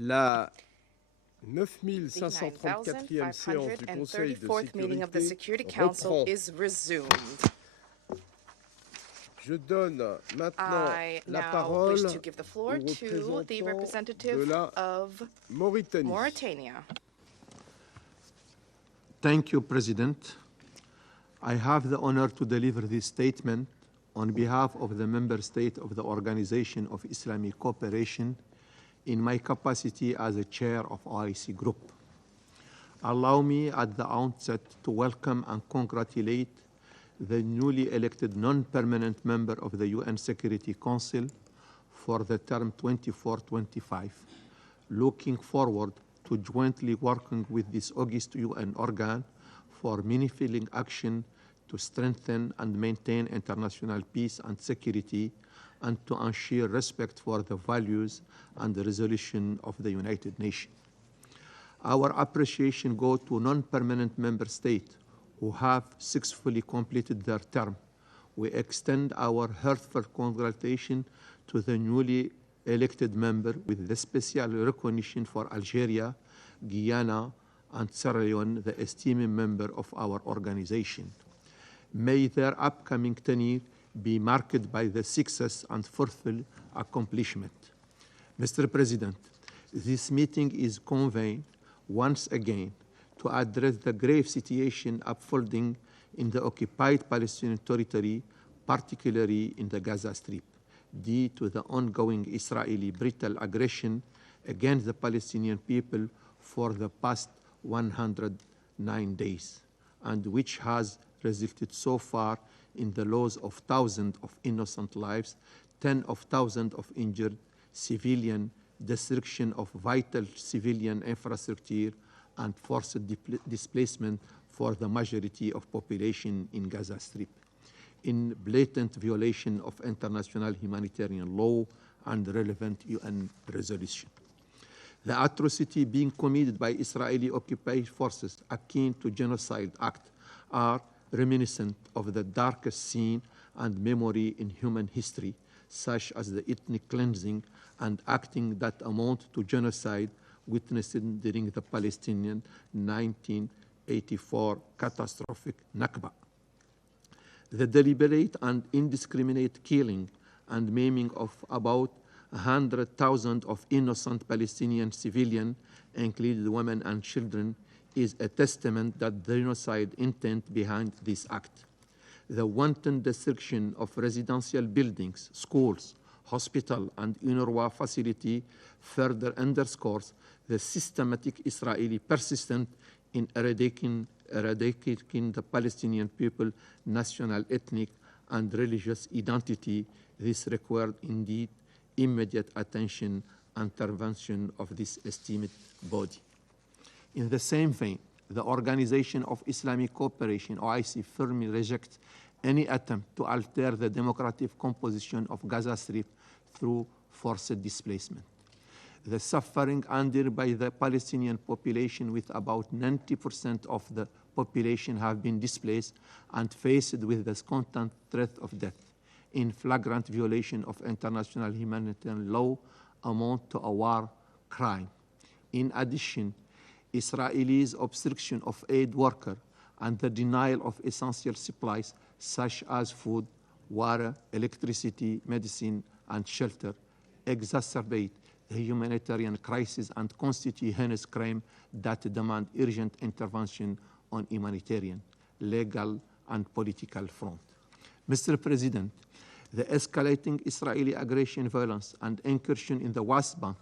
La 9534e séance du Conseil de sécurité reprend. Je donne maintenant la parole au représentant de la Mauritanie. Thank you, President. I have the honor to deliver this statement on behalf of the member state of the Organization of Islamic Cooperation in my capacity as a chair of OIC Group. Allow me at the outset to welcome and congratulate the newly elected non-permanent member of the UN Security Council for the term 24-25, looking forward to jointly working with this august UN organ for meaningful action to strengthen and maintain international peace and security and to ensure respect for the values and the resolution of the United Nations. Our appreciation goes to non-permanent member states who have successfully completed their term. We extend our heartfelt congratulations to the newly elected member with the special recognition for Algeria, Guyana, and Sierra Leone, the esteemed member of our organization. May their upcoming tenure be marked by the success and fruitful accomplishment. Mr. President, this meeting is convened once again to address the grave situation unfolding in the occupied Palestinian territory, particularly in the Gaza Strip, due to the ongoing Israeli brutal aggression against the Palestinian people for the past 109 days, and which has resulted so far in the loss of thousands of innocent lives, tens of thousands of injured, civilian destruction of vital civilian infrastructure, and forced displacement for the majority of population in Gaza Strip, in blatant violation of international humanitarian law and relevant UN resolution. The atrocity being committed by Israeli occupied forces akin to genocide act are reminiscent of the darkest scene and memory in human history, such as the ethnic cleansing and acting that amount to genocide witnessed during the Palestinian 1984 catastrophic Nakba. The deliberate and indiscriminate killing and maiming of about 100,000 of innocent Palestinian civilians, including women and children, is a testament that the genocide intent behind this act. The wanton destruction of residential buildings, schools, hospital, and UNRWA facility further underscores the systematic Israeli persistence in eradicating the Palestinian people, national, ethnic, and religious identity. This required indeed immediate attention and intervention of this esteemed body. In the same vein, the Organization of Islamic Cooperation, OIC, firmly rejects any attempt to alter the democratic composition of Gaza Strip through forced displacement. The suffering endured by the Palestinian population, with about 90% of the population have been displaced and faced with the constant threat of death, in flagrant violation of international humanitarian law, amount to a war crime. In addition, Israelis' obstruction of aid workers and the denial of essential supplies such as food, water, electricity, medicine, and shelter exacerbate the humanitarian crisis and constitute heinous crime that demand urgent intervention on humanitarian, legal, and political front. Mr. President, the escalating Israeli aggression, violence, and incursion in the West Bank,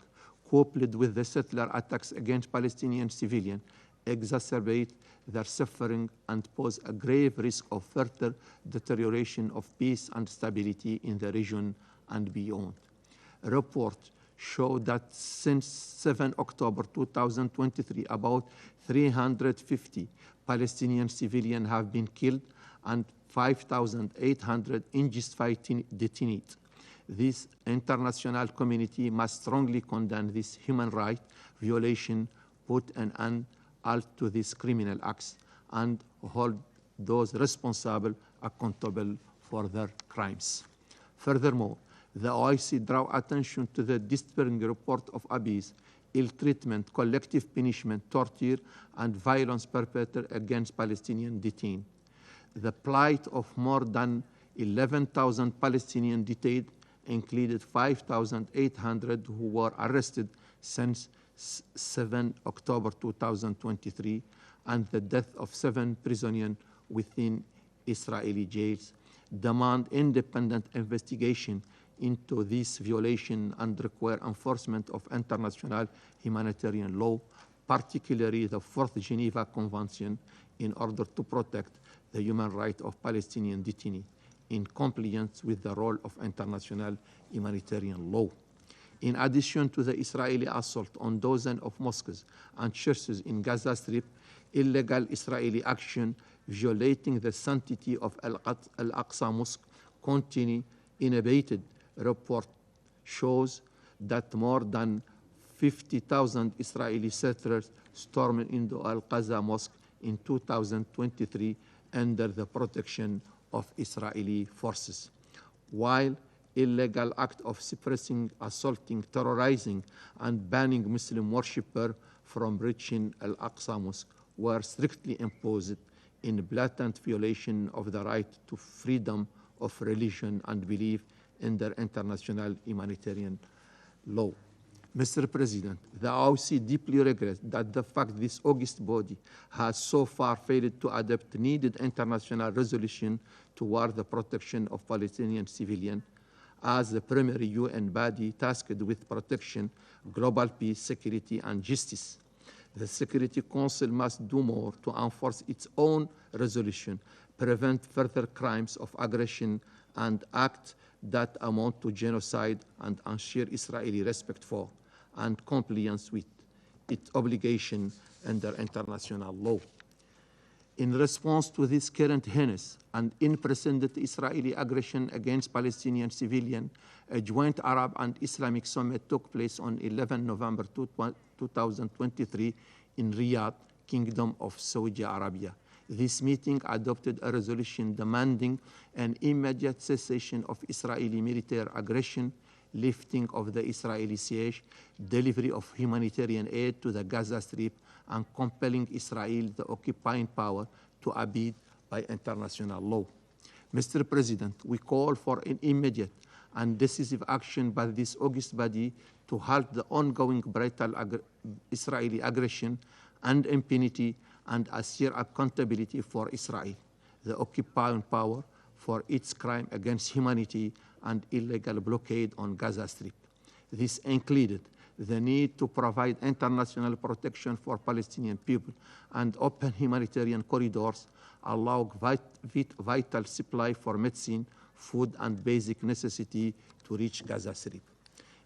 coupled with the settler attacks against Palestinian civilians, exacerbate their suffering and pose a grave risk of further deterioration of peace and stability in the region and beyond. Reports show that since 7 October 2023, about 350 Palestinian civilians have been killed and 5,800 unjustified detained. This international community must strongly condemn this human rights violation, put an end to these criminal acts, and hold those responsible accountable for their crimes. Furthermore, the OIC draw attention to the disturbing report of abuse, ill treatment, collective punishment, torture, and violence perpetrated against Palestinian detained. The plight of more than 11,000 Palestinian detained included 5,800 who were arrested since 7 October 2023, and the death of 7 prisoners within Israeli jails. Demand independent investigation into this violation and require enforcement of international humanitarian law, particularly the 4th Geneva Convention, in order to protect the human rights of Palestinian detainees in compliance with the role of international humanitarian law. In addition to the Israeli assault on dozens of mosques and churches in Gaza Strip, illegal Israeli action violating the sanctity of Al-Aqsa Mosque continue unabated. Report shows that more than 50,000 Israeli settlers stormed into Al-Aqsa Mosque in 2023 under the protection of Israeli forces. While illegal acts of suppressing, assaulting, terrorizing, and banning Muslim worshippers from reaching Al-Aqsa Mosque were strictly imposed in blatant violation of the right to freedom of religion and belief under international humanitarian law. Mr. President, the OIC deeply regrets that the fact this august body has so far failed to adopt needed international resolution toward the protection of Palestinian civilians as the primary UN body tasked with protection, global peace, security, and justice. The Security Council must do more to enforce its own resolution, prevent further crimes of aggression, and acts that amount to genocide, and ensure Israeli respect for and compliance with its obligation under international law. In response to this current heinous and unprecedented Israeli aggression against Palestinian civilians, a joint Arab and Islamic summit took place on 11 November 2023 in Riyadh, Kingdom of Saudi Arabia. This meeting adopted a resolution demanding an immediate cessation of Israeli military aggression, lifting of the Israeli siege, delivery of humanitarian aid to the Gaza Strip, and compelling Israel, the occupying power, to abide by international law. Mr. President, we call for an immediate and decisive action by this august body to halt the ongoing brutal Israeli aggression and impunity, and assure accountability for Israel, the occupying power, for its crime against humanity and illegal blockade on Gaza Strip. This included the need to provide international protection for Palestinian people and open humanitarian corridors, allow vital supply for medicine, food, and basic necessity to reach Gaza Strip.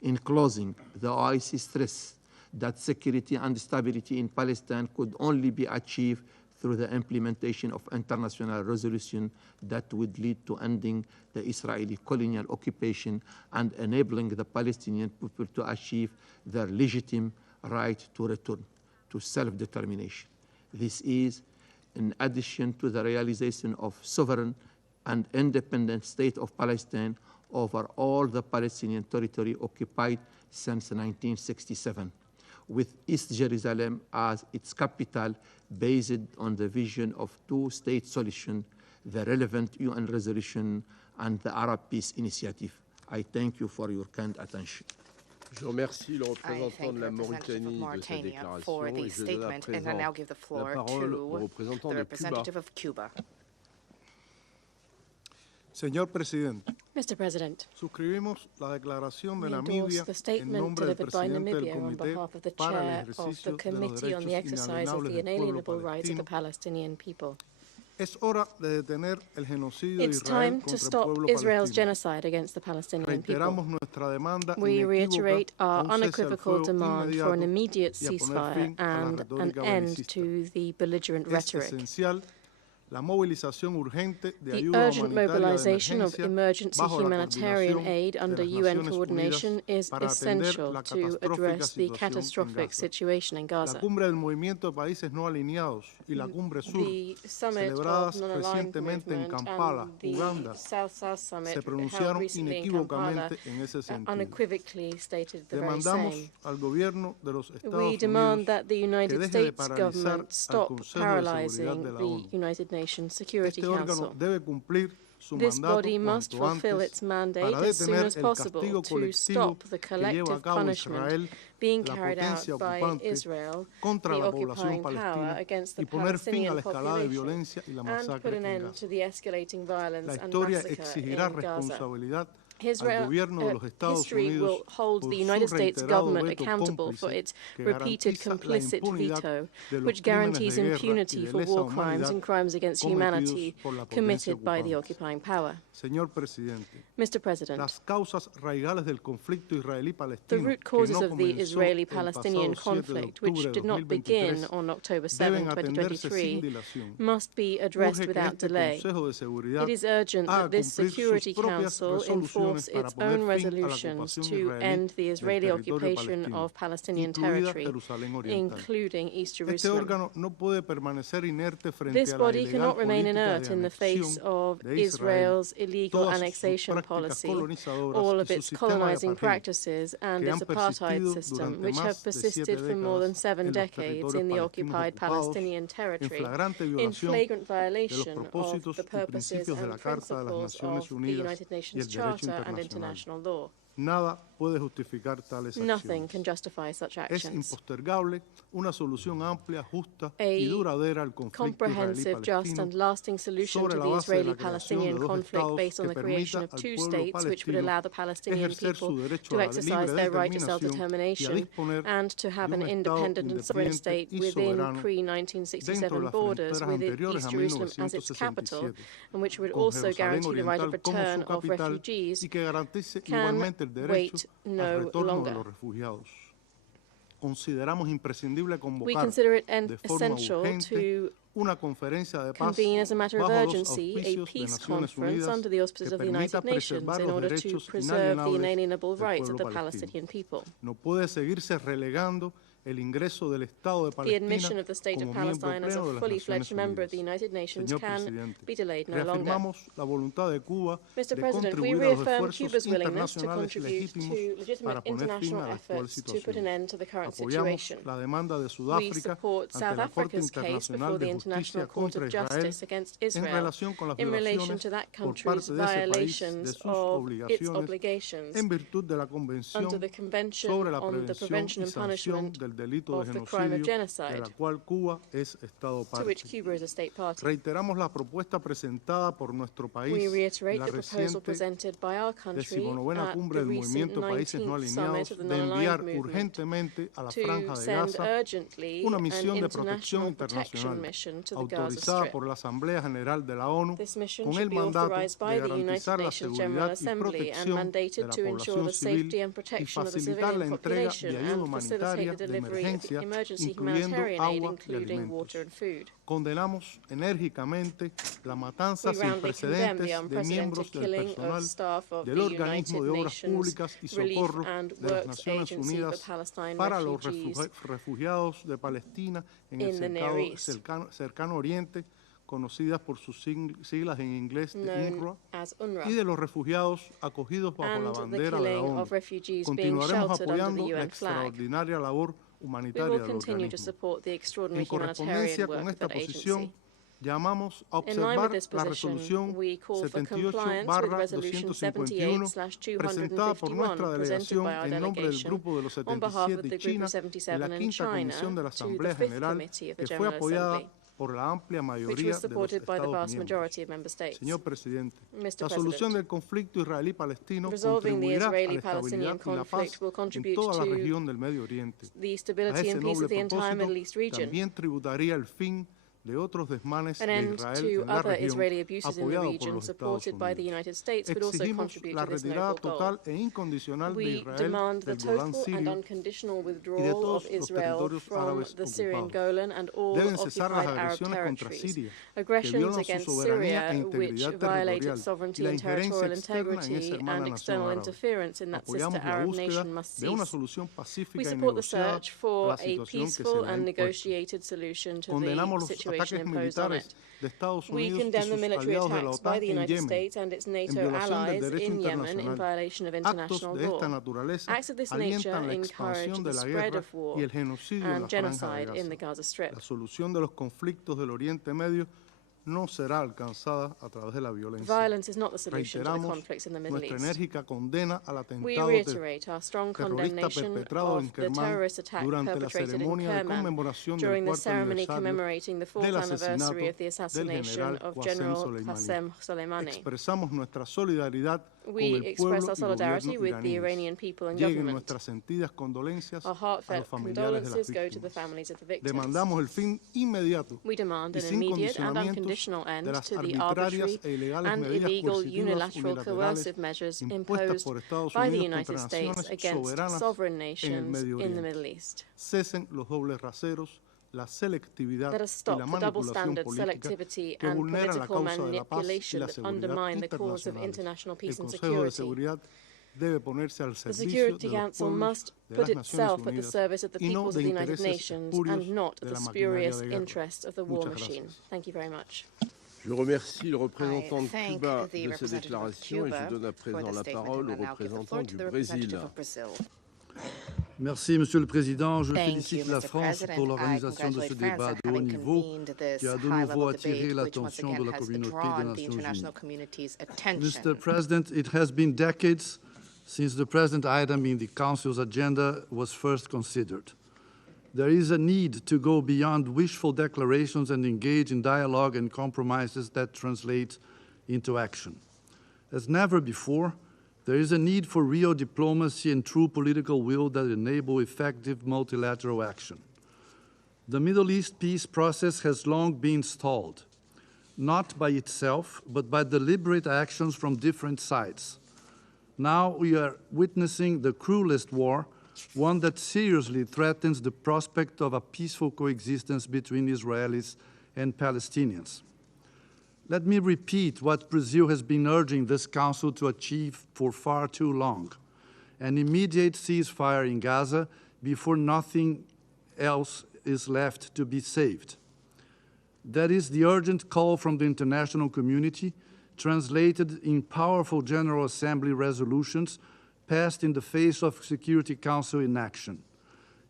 In closing, the OIC stressed that security and stability in Palestine could only be achieved through the implementation of international resolution that would lead to ending the Israeli colonial occupation and enabling the Palestinian people to achieve their legitimate right to return to self-determination. This is in addition to the realization of sovereign and independent state of Palestine over all the Palestinian territory occupied since 1967. With East Jerusalem as its capital, based on the vision of two-state solution, the relevant UN resolution, and the Arab Peace Initiative. I thank you for your kind attention. Je remercie le représentant de la Mauritanie de sa déclaration et je donne à présent la parole au représentant de Cuba. Señor Presidente, Mr. President, suscribimos la declaración de we Namibia endorse the en statement nombre del delivered by presidente del Namibia on Comité behalf of the para el chair of the ejercicio de los Committee on the derechos Exercise of inalienables the del pueblo Inalienable Rights of the palestino. Palestinian people. Es hora de detener el genocidio de It's Israel time to contra el stop pueblo Israel's palestino. genocide against the Palestinian Reiteramos people. nuestra demanda We reiterate inequívoca a our un cese al unequivocal fuego demand for an inmediato immediate y a poner ceasefire fin a la and an retórica end belicista. to the belligerent Es rhetoric. esencial la movilización urgente de The ayuda urgent humanitaria de mobilization of emergencia emergency bajo la humanitarian coordinación aid de under las UN Naciones coordination Unidas is para atender essential la to catastrófica address the situación en catastrophic Gaza. situation in La Gaza. cumbre del Movimiento de Países No Alineados y la Cumbre Sur, The summit celebradas of non-aligned recientemente en movement Kampala, and the Uganda, South-South summit se held pronunciaron recently in Kampala inequívocamente en ese sentido. unequivocally stated the very Demandamos same. al gobierno de los We Estados demand Unidos that the que United deje de States paralizar government al stop Consejo de Seguridad paralyzing de la the ONU. United Nations Security Este órgano Council. debe cumplir su This mandato body must cuanto fulfill antes its mandate para as soon detener as el possible castigo to colectivo stop the que lleva a collective cabo punishment Israel, being la carried out potencia by ocupante, Israel, contra the la población occupying power, palestina against y the poner fin a Palestinian la escalada de population, violencia y la and put masacre an en end Gaza. to the escalating violence La and historia massacre exigirá in Gaza. responsabilidad al gobierno de los Estados History Unidos will hold por the su United States reiterado government veto accountable for cómplice its que repeated garantiza la complicit impunidad veto, de los which crímenes guarantees de guerra y impunity de for lesa war crimes humanidad and crimes against cometidos humanity por la potencia committed by the ocupante. occupying power. Señor presidente, Mr. President, las causas raigales del conflicto the israelí-palestino root que causes no of the comenzó el Israeli-Palestinian pasado 7 de conflict, which octubre de did not begin 2023, on October 7, deben atenderse sin 2023, dilación. must be addressed Urge que without este delay. Consejo de Seguridad It is urgent haga that this cumplir Security sus propias Council enforce resoluciones para its poner own fin a la resolutions ocupación to israelí end the del Israeli territorio occupation palestino, of Palestinian incluida territory, Jerusalén Oriental. including East Este Jerusalem. órgano no puede permanecer inerte frente This a la body ilegal cannot remain política inert de in the face anexión of de Israel, Israel's illegal todas sus annexation prácticas policy, colonizadoras all y of su its sistema de colonizing apartheid, practices, and que its han apartheid persistido system, durante which have más de 7 persisted for more than décadas 7 en los decades territorios in the palestinos occupied ocupados, Palestinian en territory, flagrante in violación flagrant de los violation of propósitos the y purposes principios de la and Carta de las principles Naciones of the Unidas United y Nations el derecho Charter and internacional. international law. Nada puede justificar tales Nothing can acciones. justify such Es actions. impostergable una solución amplia, justa A y duradera al conflicto comprehensive, just, israelí-palestino and lasting solution sobre to la the base de la creación de Israeli-Palestinian dos conflict estados based on que the creation permita of al two pueblo states, which would palestino allow the Palestinian ejercer people su derecho to a la exercise libre their right to determinación y a self-determination disponer and to have de an un estado independent and sovereign independiente state y within soberano pre-1967 dentro de las borders, fronteras with anteriores East a Jerusalem as its capital, 1967, and which would con also Jerusalén guarantee the right of Oriental como return su of capital refugees, y que garantice can igualmente el derecho wait al no retorno de longer. los refugiados. Consideramos imprescindible We convocar consider it de forma essential urgente to una conferencia de paz convene as a matter of bajo los urgency a auspicios de peace Naciones conference Unidas under the auspices que of the permita United Nations preservar in los order to derechos preserve the inalienables inalienable del rights of pueblo the palestino. Palestinian people. No puede seguirse relegando el ingreso del Estado de The Palestina admission of the State of como miembro Palestine as pleno de a las fully Naciones fledged member of Unidas. the United Nations Señor can presidente, be delayed no longer. reafirmamos la voluntad de Cuba Mr. de President, we contribuir a los reaffirm esfuerzos Cuba's willingness to internacionales contribute legítimos to legitimate para poner fin international a la actual efforts to put an situación. end to the current Apoyamos situation. la demanda de We Sudáfrica support ante South la Corte Africa's case Internacional before the de International Justicia Court contra of Israel Justice against en Israel relación con las in relation violaciones to that por country's parte de ese país de violations sus of its obligaciones obligations en virtud de la Convención under the Convention sobre la on the prevención Prevention y and sanción Punishment del delito de of the crime of genocidio, de genocide, la cual Cuba es Estado to which parte. Cuba is a state party. Reiteramos la propuesta presentada por nuestro We país en reiterate la the proposal reciente presented by our country 19ª at cumbre the del recent Movimiento Países No 19th Alineados summit of the de enviar non-aligned movement urgentemente a la Franja to de send Gaza urgently una an misión de protección international protection internacional mission to the Gaza autorizada Strip. por la Asamblea General de la ONU This mission con should el be mandato authorized de by the United garantizar la Nations General seguridad y Assembly and protección de mandated la to ensure población the civil safety and y protection of the facilitar la civilian entrega population de ayuda and facilitate humanitaria the de delivery of emergencia, emergency incluyendo humanitarian aid, agua y including water alimentos. and food. Condenamos enérgicamente la matanza We sin roundly condemn the precedentes de unprecedented miembros del killing of personal staff of del the Organismo United de Obras Nations Públicas y Relief Socorro and de las Works Naciones Agency for Unidas Palestine para los refugees refugiados de Palestina en in the Near el East, cercano Oriente, conocidas por sus siglas en inglés de known UNRWA, as UNRWA, y de los refugiados acogidos bajo la and the bandera de la killing ONU. of refugees being Continuaremos sheltered under the apoyando la UN flag. extraordinaria labor We humanitaria will del continue to organismo. support the extraordinary En correspondencia humanitarian work con of esta that posición, agency. llamamos a In line with observar this la position, resolución we call for compliance with 78/251 Resolution presentada por nuestra 78/251 presented delegación by our en nombre del delegation Grupo de los on behalf of 77 the y Group China of en 77 la in Quinta Comisión de la China to Asamblea the Fifth General, Committee of the que fue General apoyada Assembly, por la amplia which mayoría was de los supported by the Estados vast miembros. majority of member states. Señor presidente, Mr. la solución President, del conflicto israelí-palestino resolving the contribuirá a la Israeli-Palestinian estabilidad y la conflict paz will en contribute toda la to región del Medio Oriente. the A stability ese and peace noble of the entire propósito Middle East region. también tributaría el fin de otros desmanes an de end Israel to en la other región, Israeli abuses in the apoyado por region, los Estados supported by the Unidos. United States, but also Exigimos contribute la to this retirada noble goal. total e incondicional de We Israel demand the del Golán total and sirio unconditional y de withdrawal todos of los Israel territorios from árabes the Syrian ocupados. Golan and all Deben cesar las occupied Arab agresiones contra territories. Siria, que Aggressions violan su against soberanía Syria, e which integridad violate territorial its y sovereignty la and injerencia territorial externa en esa integrity hermana and nación external árabe. interference in that sister Apoyamos la Arab búsqueda nation must de una cease. solución We pacífica y support the negociada search a for la a situación que se peaceful le ha and impuesto. negotiated solution to the Condenamos los situation ataques imposed on militares it. de Estados We Unidos y condemn the sus military aliados de la attacks by OTAN the en United Yemen, States and its en NATO violación del allies derecho in Yemen in internacional. violation of Actos international de esta law. naturaleza Acts of this alientan nature la encourage expansión de the la spread guerra of war y el genocidio en and la Franja de genocide in the Gaza. Gaza Strip. La solución de los conflictos del Oriente Medio no será alcanzada a través de la violencia. Violence is not the solution to the Reiteramos conflicts in the Middle nuestra East. enérgica condena al We atentado reiterate our strong terrorista condemnation perpetrado en of the Kermán terrorist attack durante la perpetrated in ceremonia de Kerman conmemoración during del the cuarto ceremony aniversario commemorating the fourth del anniversary asesinato of the del assassination general of Qasem General Soleimani. Qasem Soleimani. Expresamos nuestra solidaridad con We el express pueblo our y solidarity gobierno with the iraníes. Iranian people and Lleguen government. nuestras sentidas condolencias Our a los heartfelt familiares de las condolences go to the víctimas. families of the victims. Demandamos el fin inmediato We demand y an sin immediate and condicionamientos unconditional end de las to the arbitrarias arbitrary e ilegales and medidas illegal coercitivas unilateral unilaterales coercive measures impuestas imposed por Estados by the Unidos United contra States naciones against soberanas sovereign en el nations Medio in the Oriente. Middle East. Cesen los dobles raseros, la selectividad Let us y stop la the double manipulación standard política selectivity que and vulneran la political causa de la paz y manipulation la that seguridad undermine the cause of internacionales. international El peace and Consejo de security. Seguridad debe ponerse al The servicio Security de los Council pueblos must de put las Naciones itself at the Unidas service of the y no peoples de of the United intereses Nations espurios and not de the la maquinaria spurious de guerra. interests of the war Muchas machine. gracias. Thank you very much. Je remercie le représentant I de thank Cuba the de ses representative of déclarations et je Cuba donne à for présent the la statement, parole and au I now give the représentant floor du to the representative Brésil. of Brazil. Merci, Monsieur le Président. Je Thank you, félicite la Mr. France President. pour I l'organisation de ce congratulate France débat on de haut having niveau convened this qui a de high-level nouveau attiré debate, which once l'attention again de la has communauté des drawn the Nations international Unies. community's attention. Mr. President, it has been decades since the present item in the Council's agenda was first considered. There is a need to go beyond wishful declarations and engage in dialogue and compromises that translate into action. As never before, there is a need for real diplomacy and true political will that enable effective multilateral action. The Middle East peace process has long been stalled, not by itself, but by deliberate actions from different sides. Now we are witnessing the cruelest war, one that seriously threatens the prospect of a peaceful coexistence between Israelis and Palestinians. Let me repeat what Brazil has been urging this Council to achieve for far too long: an immediate ceasefire in Gaza before nothing else is left to be saved. That is the urgent call from the international community, translated in powerful General Assembly resolutions passed in the face of Security Council inaction.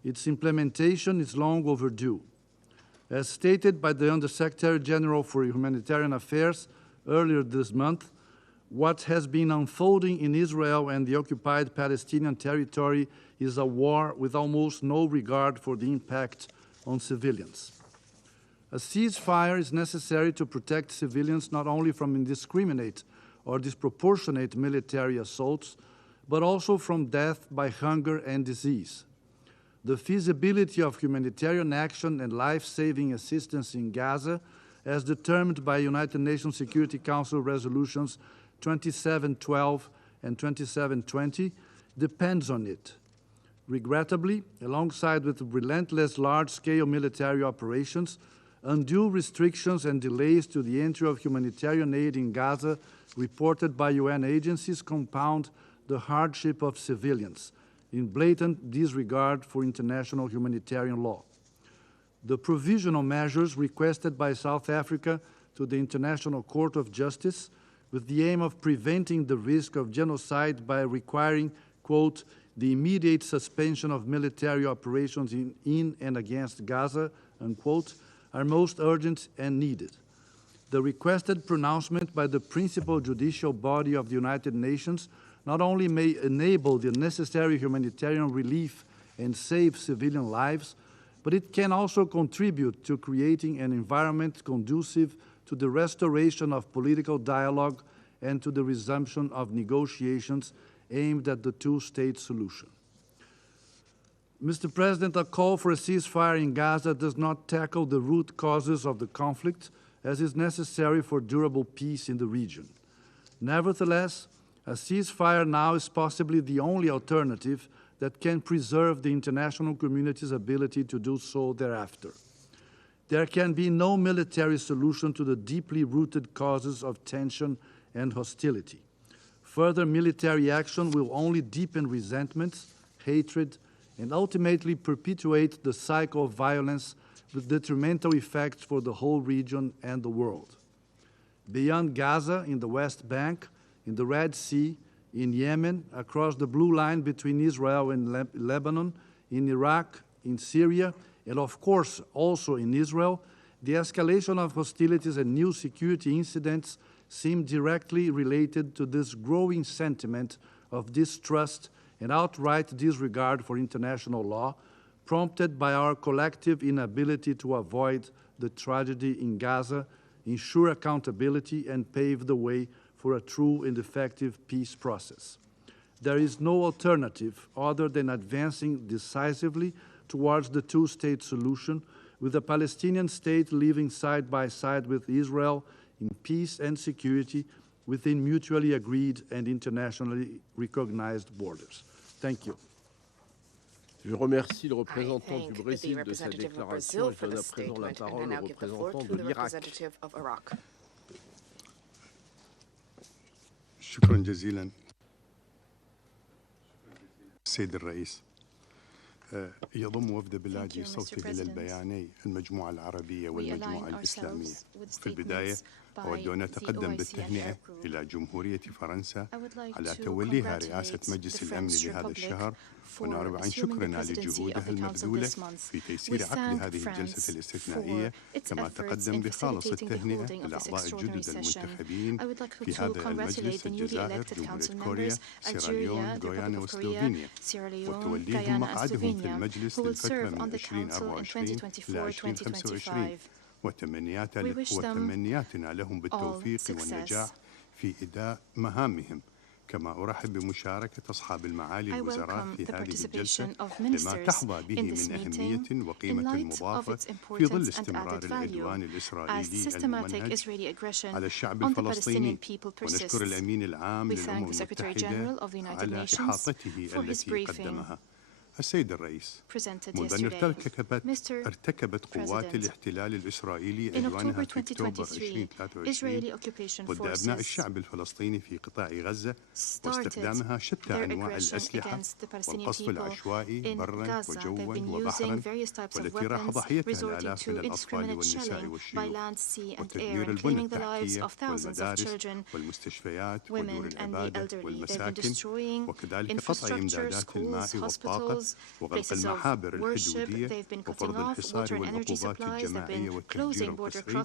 Its implementation is long overdue. As stated by the Undersecretary General for Humanitarian Affairs earlier this month, what has been unfolding in Israel and the occupied Palestinian territory is a war with almost no regard for the impact on civilians. A ceasefire is necessary to protect civilians not only from indiscriminate or disproportionate military assaults, but also from death by hunger and disease. The feasibility of humanitarian action and life-saving assistance in Gaza, as determined by United Nations Security Council resolutions 2712 and 2720, depends on it. Regrettably, alongside with relentless large-scale military operations, undue restrictions and delays to the entry of humanitarian aid in Gaza reported by UN agencies compound the hardship of civilians, in blatant disregard for international humanitarian law. The provisional measures requested by South Africa to the International Court of Justice with the aim of preventing the risk of genocide by requiring, quote, the immediate suspension of military operations in and against Gaza, unquote, are most urgent and needed. The requested pronouncement by the principal judicial body of the United Nations not only may enable the necessary humanitarian relief and save civilian lives, but it can also contribute to creating an environment conducive to the restoration of political dialogue and to the resumption of negotiations aimed at the two-state solution. Mr. President, a call for a ceasefire in Gaza does not tackle the root causes of the conflict, as is necessary for durable peace in the region. Nevertheless, a ceasefire now is possibly the only alternative that can preserve the international community's ability to do so thereafter. There can be no military solution to the deeply rooted causes of tension and hostility. Further military action will only deepen resentments, hatred, and ultimately perpetuate the cycle of violence with detrimental effects for the whole region and the world. Beyond Gaza, in the West Bank, in the Red Sea, in Yemen, across the blue line between Israel and Lebanon, in Iraq, in Syria, and of course also in Israel, the escalation of hostilities and new security incidents seem directly related to this growing sentiment of distrust and outright disregard for international law, prompted by our collective inability to avoid the tragedy in Gaza, ensure accountability, and pave the way for a true and effective peace process. There is no alternative other than advancing decisively towards the two-state solution, with the Palestinian state living side by side with Israel in peace and security within mutually agreed and internationally recognized borders. Thank you. Je remercie le représentant du Brésil de sa déclaration et je donne à présent la parole au représentant de l'Irak. شكرا جزيلا السيد الرئيس. يضم وفد بلادي صوته إلى البياني المجموعة العربية والمجموعة الإسلامية. في البداية أود أن أتقدم بالتهنئة إلى جمهورية فرنسا على توليها رئاسة مجلس الأمن لهذا الشهر، ونعرب عن شكرنا لجهودها المبذولة في تيسير عقد هذه الجلسة الاستثنائية، كما تقدم بخالص التهنئة للأعضاء الجدد المنتخبين في هذا المجلس: الجزائر، جمهورية كوريا، سيراليون، غويانا وسلوفينيا، وتوليهم مقعدهم في المجلس للفترة من 2024 إلى 2025. وتمنياتنا لهم بالتوفيق والنجاح في إداء مهامهم. كما أرحب بمشاركة أصحاب المعالي الوزراء في هذه الجلسة لما تحظى به من أهمية وقيمة مضافة في ظل استمرار العدوان الإسرائيلي الممنهج على الشعب الفلسطيني. ونشكر الأمين العام للأمم المتحدة على إحاطته التي قدمها. السيد الرئيس، منذ أن ارتكبت قوات الاحتلال الإسرائيلي عدوانها في أكتوبر 2023 ضد أبناء الشعب الفلسطيني في قطاع غزة واستخدامها شتى أنواع الأسلحة والقصف العشوائي برا وجوا وبحرا، والتي راح ضحيتها الآلاف من الأطفال والنساء والشيوخ، وتدمير البنى التحتية والمدارس والمستشفيات ودور العبادة والمساكن، وكذلك قطع إمدادات الماء والطاقة وغلق المحابر الحدودية وفرض الحصار والعقوبات الجماعية والتهجير القسري.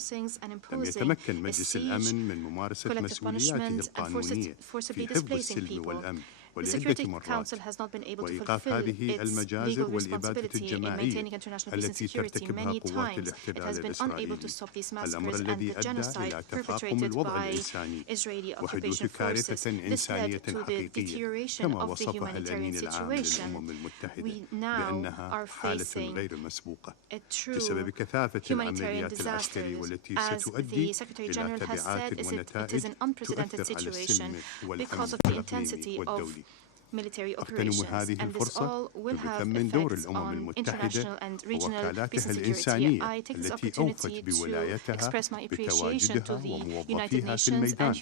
لم يتمكن مجلس الأمن من ممارسة مسؤولياته القانونية في حفظ السلم والأمن ولعدة مرات، وإيقاف هذه المجازر والإبادة الجماعية التي ترتكبها قوات الاحتلال الإسرائيلي، الأمر الذي أدى إلى تفاقم الوضع الإنساني وحدوث كارثة إنسانية حقيقية، كما وصفها الأمين العام للأمم المتحدة بأنها حالة غير مسبوقة بسبب كثافة العمليات العسكرية والتي ستؤدي إلى تبعات ونتائج تؤثر على السلم والأمن الإقليمي والدولي. أغتنم هذه الفرصة لأثمن دور الأمم المتحدة ووكالاتها الإنسانية التي أوفت بولايتها بتواجدها وموظفيها في الميدان،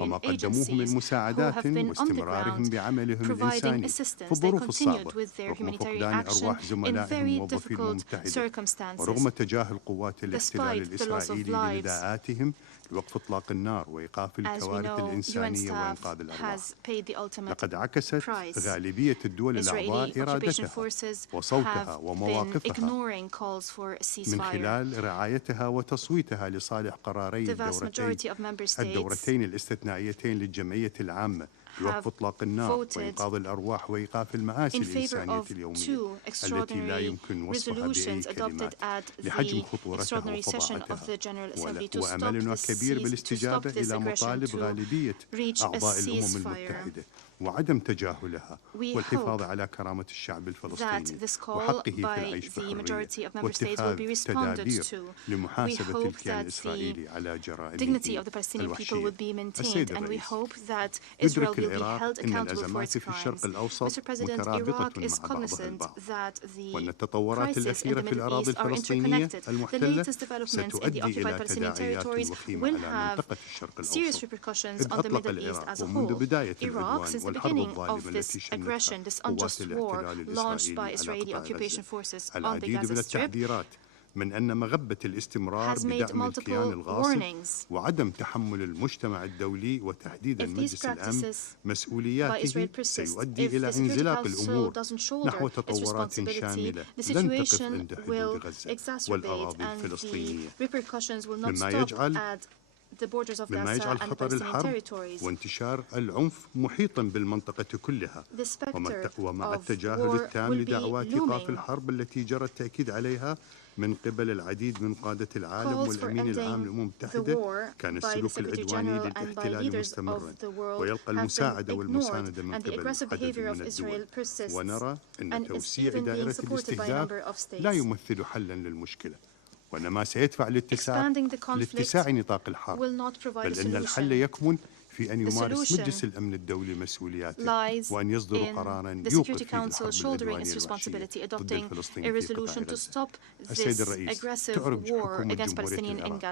وما قدموه من مساعدات واستمرارهم بعملهم الإنساني في الظروف الصعبة رغم فقدان أرواح زملائهم موظفي الأمم المتحدة، ورغم تجاهل قوات الاحتلال الإسرائيلي لنداءاتهم لوقف إطلاق النار وإيقاف الكوارث الإنسانية وإنقاذ الأرواح. لقد عكست غالبية الدول الأعضاء إرادتها وصوتها ومواقفها من خلال رعايتها وتصويتها لصالح قراري الدورتين الاستثنائيتين للجمعية العامة لوقف إطلاق النار وإنقاذ الأرواح وإيقاف المآسي الإنسانية اليومية التي لا يمكن وصفها بأي كلمات لحجم خطورتها وفظاعتها. وأملنا كبير بالاستجابة إلى مطالب غالبية أعضاء الأمم المتحدة وعدم تجاهلها والحفاظ على كرامة الشعب الفلسطيني وحقه في العيش بحرية واتخاذ تدابير لمحاسبة الكيان الإسرائيلي على جرائمه الوحشية. السيد الرئيس، يدرك العراق أن الأزمات في الشرق الأوسط مترابطة مع بعضها البعض، وأن التطورات الأخيرة في الأراضي الفلسطينية المحتلة ستؤدي إلى تداعيات وخيمة على منطقة الشرق الأوسط. إذ أطلق العراق ومنذ بداية العدوان والحرب الظالمة التي شنتها قوات الاحتلال الإسرائيلي على قطاع غزة العديد من التحذيرات من أن مغبة الاستمرار بدعم الكيان الغاصب وعدم تحمل المجتمع الدولي وتحديدا مجلس الأمن مسؤولياته سيؤدي إلى انزلاق الأمور نحو تطورات شاملة لن تقف عند حدود غزة والأراضي الفلسطينية، مما يجعل خطر الحرب وانتشار العنف محيطا بالمنطقة كلها، ومع التجاهل التام لدعوات إيقاف الحرب التي جرى التأكيد عليها من قبل العديد من قادة العالم والأمين العام للأمم المتحدة. كان السلوك العدواني للاحتلال مستمرا ويلقى المساعدة والمساندة من قبل عدد من الدول، ونرى أن توسيع دائرة الاستهداف لا يمثل حلا للمشكلة، وإنما سيدفع لاتساع نطاق الحرب، بل إن الحل يكمن في أن يمارس مجلس الأمن الدولي مسؤولياته وأن يصدر قراراً يوقف فيه الحرب العدوانية الوحشية ضد الفلسطينيين في قطاع غزة. السيد الرئيس، تعرج حكومة جمهورية العراق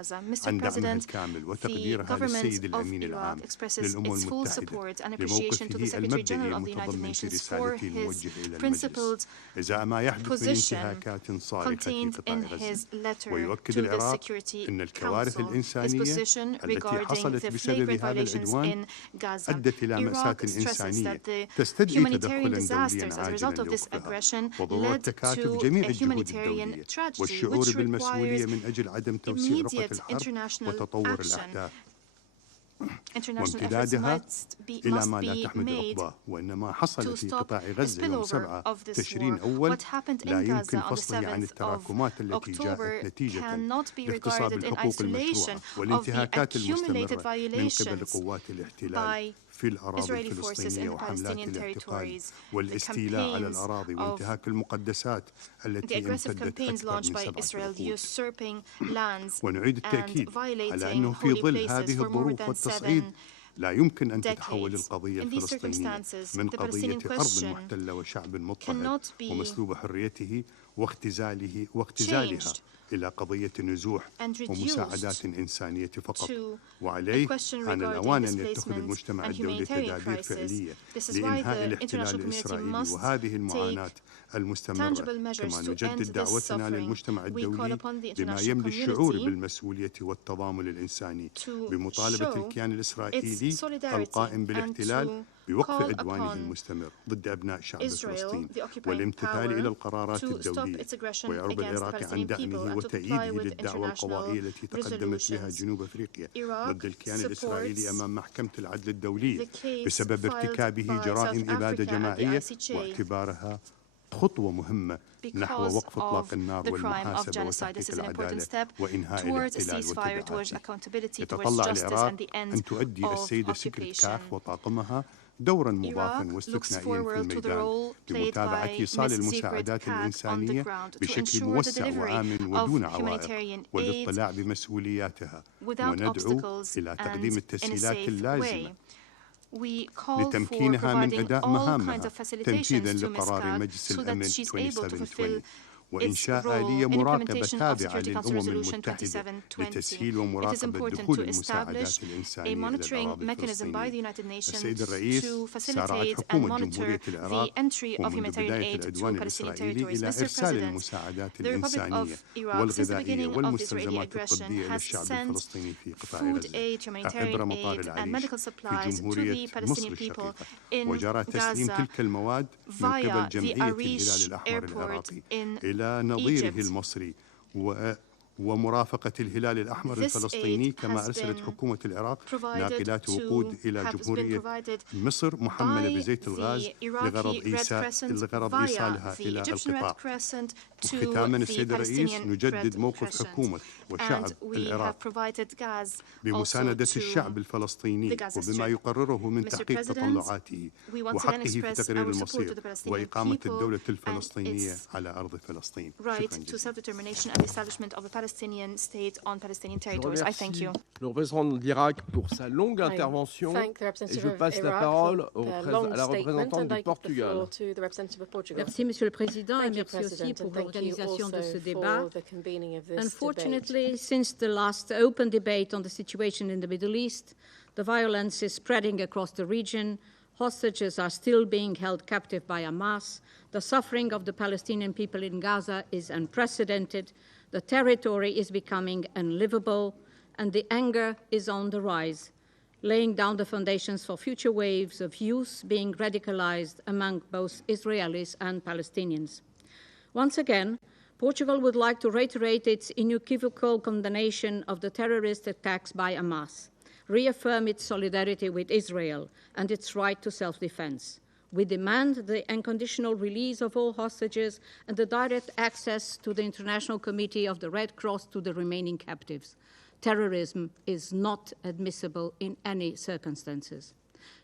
عن دعمها الكامل وتقديرها للسيد الأمين العام للأمم المتحدة لموقفه المبدئي المتضمن في رسالته الموجهة إلى المجلس إزاء ما يحدث من انتهاكات صارخة في قطاع غزة. ويؤكد العراق أن الكوارث الإنسانية التي حصلت بسبب هذا العدوان أدت إلى مأساة إنسانية تستدعي تدخلاً دولياً عاجلاً لوقفها وضرورة تكاتف جميع الجهود الدولية والشعور بالمسؤولية من أجل عدم توسيع رقة الحرب وتطور الأحداث وامتدادها إلى ما لا تحمد عقباه. وإنما حصل في قطاع غزة يوم 7 تشرين أول لا يمكن فصله عن التراكمات التي جاءت نتيجة لاغتصاب الحقوق المشروعة والانتهاكات المستمرة من قبل قوات الاحتلال في الأراضي الفلسطينية وحملات الاعتقال والاستيلاء على الأراضي وانتهاك المقدسات التي امتدت أكثر من 7 عقود. ونعيد التأكيد على أنه في ظل هذه الظروف والتصعيد لا يمكن أن تتحول القضية الفلسطينية من قضية أرض محتلة وشعب مضطهد ومسلوب حريته واختزالها إلى قضية نزوح ومساعدات إنسانية فقط. وعليه آن الأوان أن يتخذ المجتمع الدولي تدابير فعلية لإنهاء الاحتلال الإسرائيلي وهذه المعاناة المستمرة، كما نجدد دعوتنا للمجتمع الدولي بما يملي الشعور بالمسؤولية والتضامن الإنساني بمطالبة الكيان الإسرائيلي القائم بالاحتلال بوقف عدوانه المستمر ضد أبناء شعب فلسطين والامتثال إلى القرارات الدولية، ويعرب العراق عن دعمه وتأييده للدعوة القضائية التي تقدمت بها جنوب أفريقيا ضد الكيان الإسرائيلي أمام محكمة العدل الدولية بسبب ارتكابه جرائم إبادة جماعية، واعتبارها خطوة مهمة نحو وقف إطلاق النار والمحاسبة وتحقيق العدالة وإنهاء الاحتلال وتبعاته. يتطلع العراق أن تؤدي السيدة سكرت كاف وطاقمها دورا مضافا واستثنائيا في الميدان بمتابعة إيصال المساعدات الإنسانية بشكل موسع وآمن ودون عوائق والاطلاع بمسؤولياتها، وندعو إلى تقديم التسهيلات اللازمة لتمكينها من أداء مهامها تنفيذا لقرار مجلس الأمن 2720 وإنشاء آلية مراقبة تابعة للأمم المتحدة لتسهيل ومراقبة دخول المساعدات الإنسانية إلى الأراضي الفلسطينية. السيد الرئيس، سارعت حكومة جمهورية العراق ومنذ بداية العدوان الإسرائيلي إلى إرسال المساعدات الإنسانية والغذائية والمستلزمات الطبية إلى الشعب الفلسطيني في قطاع غزة عبر مطار العريش في جمهورية مصر الشقيقة، وجرى تسليم تلك المواد من قبل جمعية الهلال الأحمر العراقي إلى نظيره المصري ومرافقة الهلال الأحمر الفلسطيني كما أرسلت حكومة العراق ناقلات وقود إلى جمهورية مصر محملة بزيت الغاز لغرض إيصالها إلى القطاع. وختاما السيد الرئيس، نجدد موقف حكومة وشعب العراق بمساندة الشعب الفلسطيني وبما يقرره من تحقيق تطلعاته وحقه في تقرير المصير وإقامة الدولة الفلسطينية على أرض فلسطين. Palestinian state on Palestinian territories. I thank you. Le représentant de l'Irak pour sa longue intervention et je passe la parole à la représentante du Portugal. Merci Monsieur le Président et merci aussi pour l'organisation de ce débat. Unfortunately, since the last open debate on the situation in the Middle East, the violence is spreading across the region. Hostages are still being held captive by Hamas. The suffering of the Palestinian people in Gaza is unprecedented. The territory is becoming unlivable, and the anger is on the rise, laying down the foundations for future waves of youth being radicalized among both Israelis and Palestinians. Once again, Portugal would like to reiterate its unequivocal condemnation of the terrorist attacks by Hamas, reaffirm its solidarity with Israel and its right to self-defense. We demand the unconditional release of all hostages and the direct access to the International Committee of the Red Cross to the remaining captives. Terrorism is not admissible in any circumstances.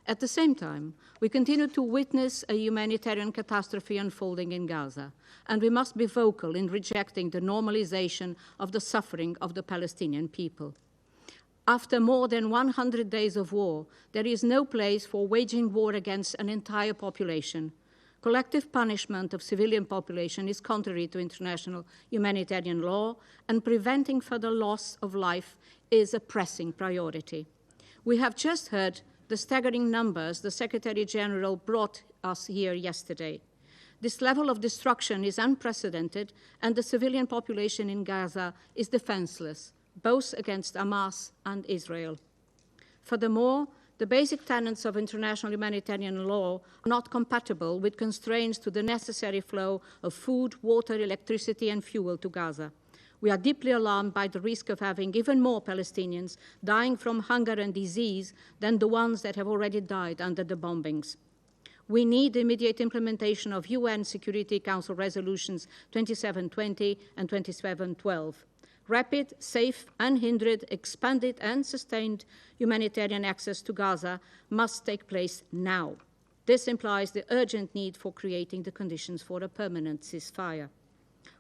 At the same time, we continue to witness a humanitarian catastrophe unfolding in Gaza, and we must be vocal in rejecting the normalization of the suffering of the Palestinian people. After more than 100 days of war, there is no place for waging war against an entire population. Collective punishment of civilian population is contrary to international humanitarian law, and preventing further loss of life is a pressing priority. We have just heard the staggering numbers the Secretary General brought us here yesterday. This level of destruction is unprecedented, and the civilian population in Gaza is defenseless, both against Hamas and Israel. Furthermore, the basic tenets of international humanitarian law are not compatible with constraints to the necessary flow of food, water, electricity, and fuel to Gaza. We are deeply alarmed by the risk of having even more Palestinians dying from hunger and disease than the ones that have already died under the bombings. We need immediate implementation of UN Security Council resolutions 2720 and 2712. Rapid, safe, unhindered, expanded, and sustained humanitarian access to Gaza must take place now. This implies the urgent need for creating the conditions for a permanent ceasefire.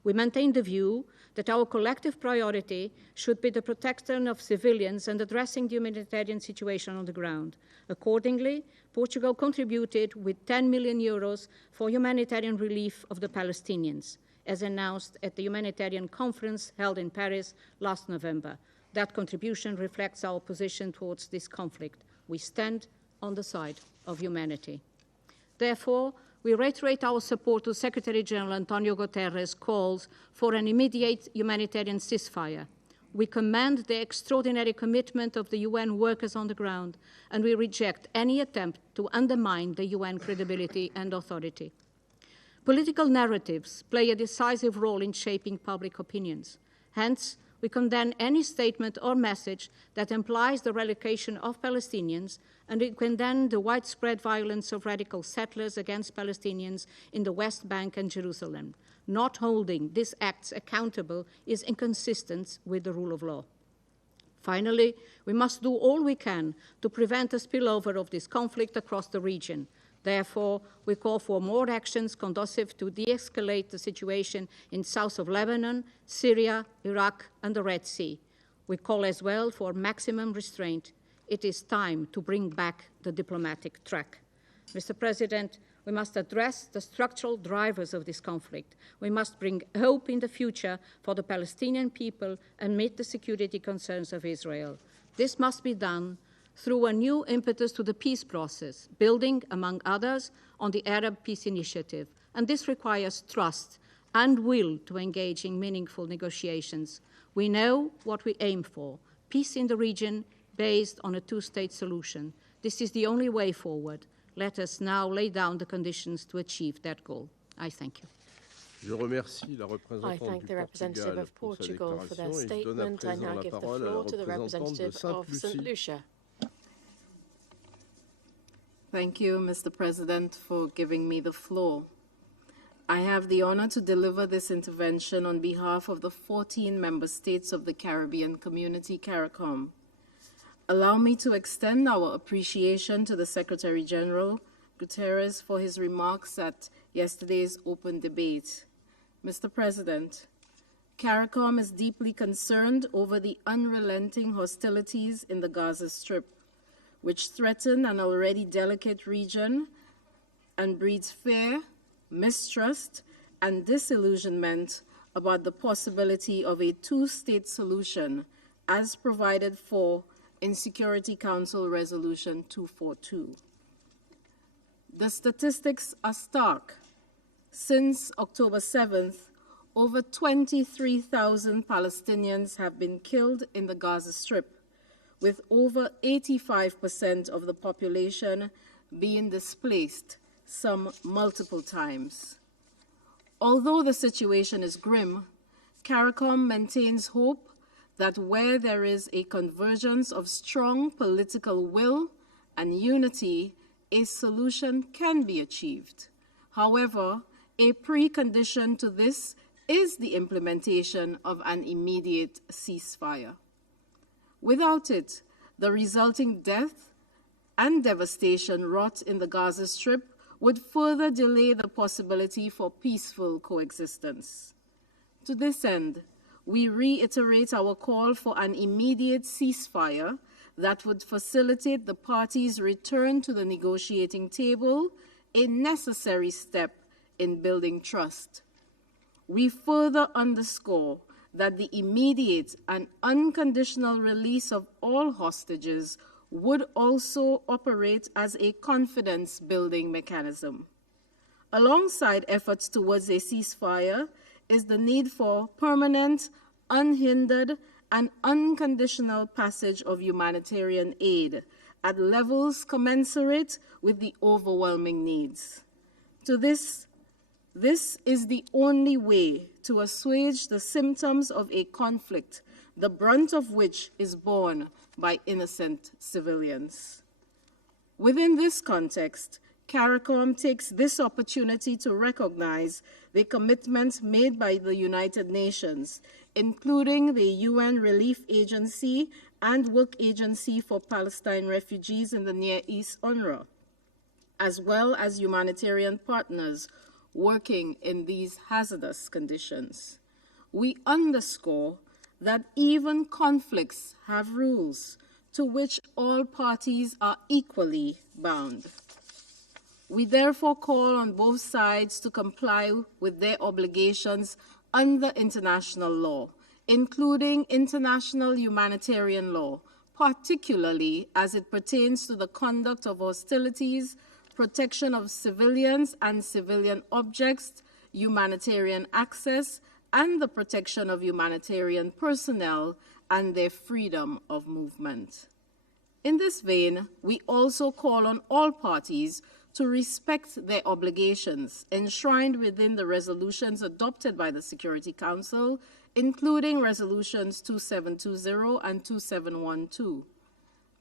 We maintain the view that our collective priority should be the protection of civilians and addressing the humanitarian situation on the ground. Accordingly, Portugal contributed with 10 million euros for humanitarian relief of the Palestinians, as announced at the humanitarian conference held in Paris last November. That contribution reflects our position towards this conflict. We stand on the side of humanity. Therefore, we reiterate our support to Secretary General Antonio Guterres' calls for an immediate humanitarian ceasefire. We commend the extraordinary commitment of the UN workers on the ground, and we reject any attempt to undermine the UN credibility and authority. Political narratives play a decisive role in shaping public opinions. Hence, we condemn any statement or message that implies the relocation of Palestinians, and we condemn the widespread violence of radical settlers against Palestinians in the West Bank and Jerusalem. Not holding these acts accountable is inconsistent with the rule of law. Finally, we must do all we can to prevent a spillover of this conflict across the region. Therefore, we call for more actions conducive to de-escalate the situation in south of Lebanon, Syria, Iraq, and the Red Sea. We call as well for maximum restraint. It is time to bring back the diplomatic track. Mr. President, we must address the structural drivers of this conflict. We must bring hope in the future for the Palestinian people and meet the security concerns of Israel. This must be done through a new impetus to the peace process, building, among others, on the Arab Peace Initiative. And this requires trust and will to engage in meaningful negotiations. We know what we aim for, peace in the region based on a two-state solution. This is the only way forward. Let us now lay down the conditions to achieve that goal. I thank you. Je remercie la I représentante thank du the representative Portugal of pour sa Portugal for their déclaration et je donne à statement. I présent now la give the parole à la floor to the représentante de representative Sainte of Saint Lucie. Lucia. Thank you, Mr. President, for giving me the floor. I have the honor to deliver this intervention on behalf of the 14 member states of the Caribbean Community, CARICOM. Allow me to extend our appreciation to the Secretary General, Guterres, for his remarks at yesterday's open debate. Mr. President, CARICOM is deeply concerned over the unrelenting hostilities in the Gaza Strip, which threaten an already delicate region and breeds fear, mistrust, and disillusionment about the possibility of a two-state solution as provided for in Security Council Resolution 242. The statistics are stark. Since October 7th, over 23,000 Palestinians have been killed in the Gaza Strip, with over 85% of the population being displaced, some multiple times. Although the situation is grim, CARICOM maintains hope that where there is a convergence of strong political will and unity, a solution can be achieved. However, a precondition to this is the implementation of an immediate ceasefire. Without it, the resulting death and devastation wrought in the Gaza Strip would further delay the possibility for peaceful coexistence. To this end, we reiterate our call for an immediate ceasefire that would facilitate the parties' return to the negotiating table, a necessary step in building trust. We further underscore that the immediate and unconditional release of all hostages would also operate as a confidence-building mechanism. Alongside efforts towards a ceasefire is the need for permanent, unhindered, and unconditional passage of humanitarian aid at levels commensurate with the overwhelming needs. This is the only way to assuage the symptoms of a conflict, the brunt of which is borne by innocent civilians. Within this context, CARICOM takes this opportunity to recognize the commitments made by the United Nations, including the UN Relief Agency and Work Agency for Palestine Refugees in the Near East, UNRWA, as well as humanitarian partners working in these hazardous conditions. We underscore that even conflicts have rules to which all parties are equally bound. We therefore call on both sides to comply with their obligations under international law, including international humanitarian law, particularly as it pertains to the conduct of hostilities, protection of civilians and civilian objects, humanitarian access, and the protection of humanitarian personnel and their freedom of movement. In this vein, we also call on all parties to respect their obligations enshrined within the resolutions adopted by the Security Council, including resolutions 2720 and 2712.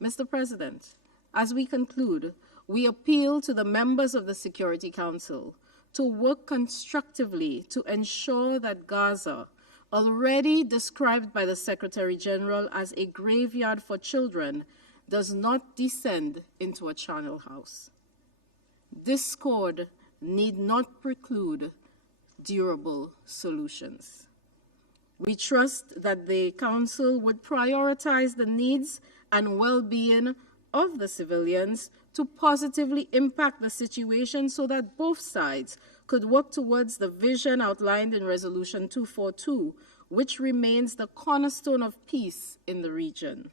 Mr. President, as we conclude, we appeal to the members of the Security Council to work constructively to ensure that Gaza, already described by the Secretary General as a graveyard for children, does not descend into a charnel house. Discord need not preclude durable solutions. We trust that the Council would prioritize the needs and well-being of the civilians to positively impact the situation so that both sides could work towards the vision outlined in Resolution 242, which remains the cornerstone of peace in the region.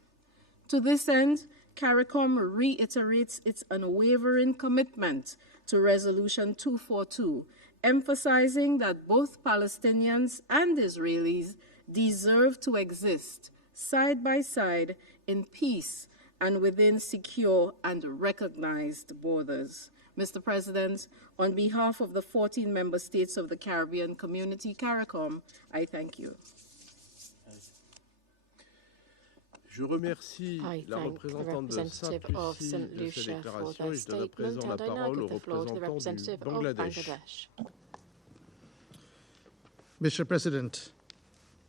To this end, CARICOM reiterates its unwavering commitment to Resolution 242, emphasizing that both Palestinians and Israelis deserve to exist side by side in peace and within secure and recognized borders. Mr. President, on behalf of the 14 member states of the Caribbean Community, CARICOM, I thank you. Je remercie la représentante de Saint Lucia de sa déclaration et je donne à présent la parole au représentant du Bangladesh. Mr. President,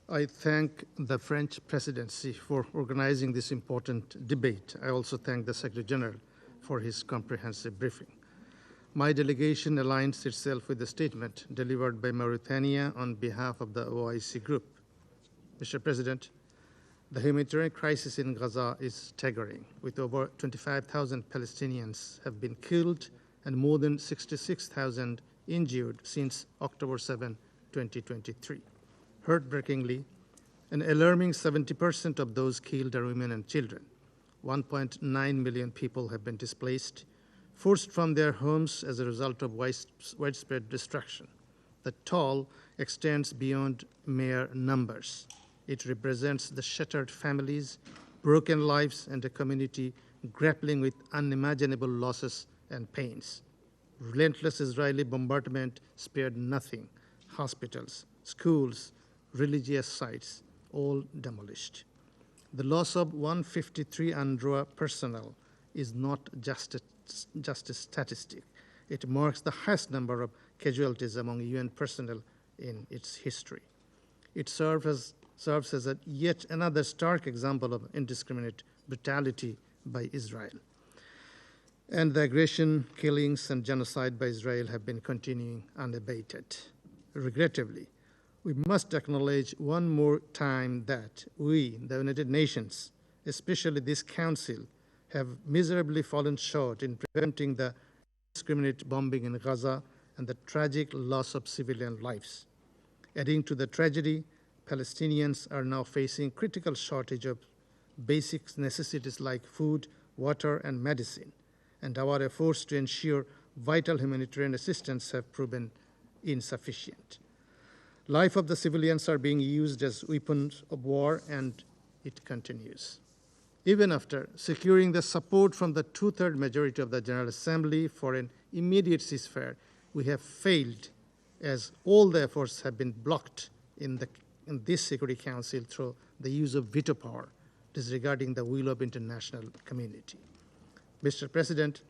I thank the French presidency for organizing this important debate. I also thank the Secretary General for his comprehensive briefing. My delegation aligns itself with the statement delivered by Mauritania on behalf of the OIC group. Mr. President, the humanitarian crisis in Gaza is staggering, with over 25,000 Palestinians have been killed and more than 66,000 injured since October 7, 2023. Heartbreakingly, an alarming 70% of those killed are women and children. 1.9 million people have been displaced, forced from their homes as a result of widespread destruction. The toll extends beyond mere numbers. It represents the shattered families, broken lives, and a community grappling with unimaginable losses and pains. Relentless Israeli bombardment spared nothing: hospitals, schools, religious sites, all demolished. The loss of 153 UNRWA personnel is not just a statistic. It marks the highest number of casualties among UN personnel in its history. It serves as yet another stark example of indiscriminate brutality by Israel. And the aggression, killings, and genocide by Israel have been continuing unabated. Regrettably, we must acknowledge one more time that we, the United Nations, especially this Council, have miserably fallen short in preventing the indiscriminate bombing in Gaza and the tragic loss of civilian lives. Adding to the tragedy, Palestinians are now facing critical shortage of basic necessities like food, water, and medicine, and our efforts to ensure vital humanitarian assistance have proven insufficient. Life of the civilians are being used as weapons of war, and it continues. Even after securing the support from the two-thirds majority of the General Assembly for an immediate ceasefire, we have failed, as all the efforts have been blocked in this Security Council through the use of veto power, disregarding the will of international community. Mr. President,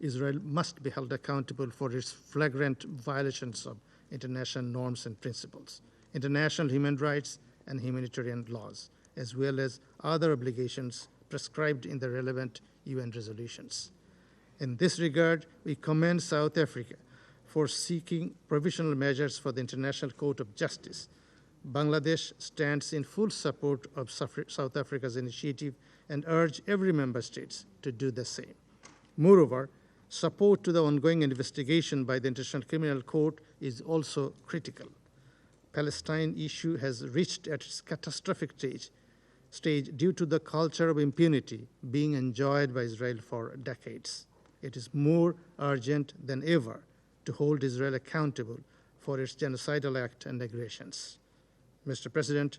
Israel must be held accountable for its flagrant violations of international norms and principles, international human rights and humanitarian laws, as well as other obligations prescribed in the relevant UN resolutions. In this regard, we commend South Africa for seeking provisional measures for the International Court of Justice. Bangladesh stands in full support of South Africa's initiative and urge every member state to do the same. Moreover, support to the ongoing investigation by the International Criminal Court is also critical. Palestine issue has reached its catastrophic stage due to the culture of impunity being enjoyed by Israel for decades. It is more urgent than ever to hold Israel accountable for its genocidal act and aggressions. Mr. President,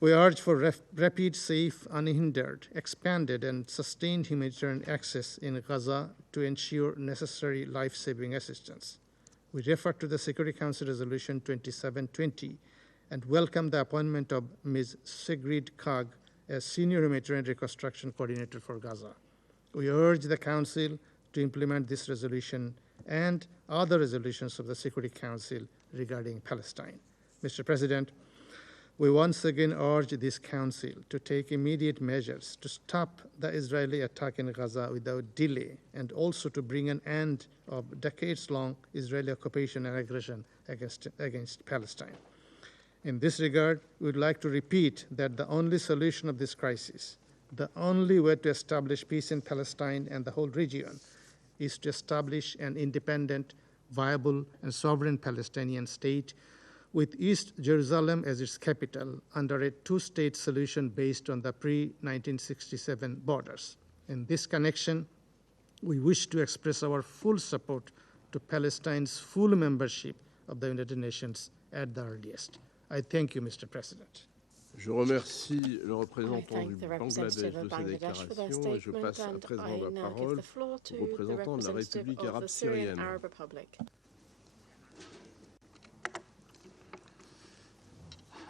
we urge for rapid, safe, unhindered, expanded, and sustained humanitarian access in Gaza to ensure necessary life-saving assistance. We refer to the Security Council Resolution 2720 and welcome the appointment of Ms. Sigrid Kaag as Senior Humanitarian Reconstruction Coordinator for Gaza. We urge the Council to implement this resolution and other resolutions of the Security Council regarding Palestine. Mr. President, we once again urge this Council to take immediate measures to stop the Israeli attack in Gaza without delay, and also to bring an end of decades-long Israeli occupation and aggression against Palestine. In this regard, we would like to repeat that the only solution of this crisis, the only way to establish peace in Palestine and the whole region, is to establish an independent, viable, and sovereign Palestinian state with East Jerusalem as its capital under a two-state solution based on the pre-1967 borders. In this connection, we wish to express our full support to Palestine's full membership of the United Nations at the earliest. I thank you, Mr. President. Je remercie le représentant du Bangladesh de sa déclaration et je passe à présent la parole au représentant de la République arabe syrienne.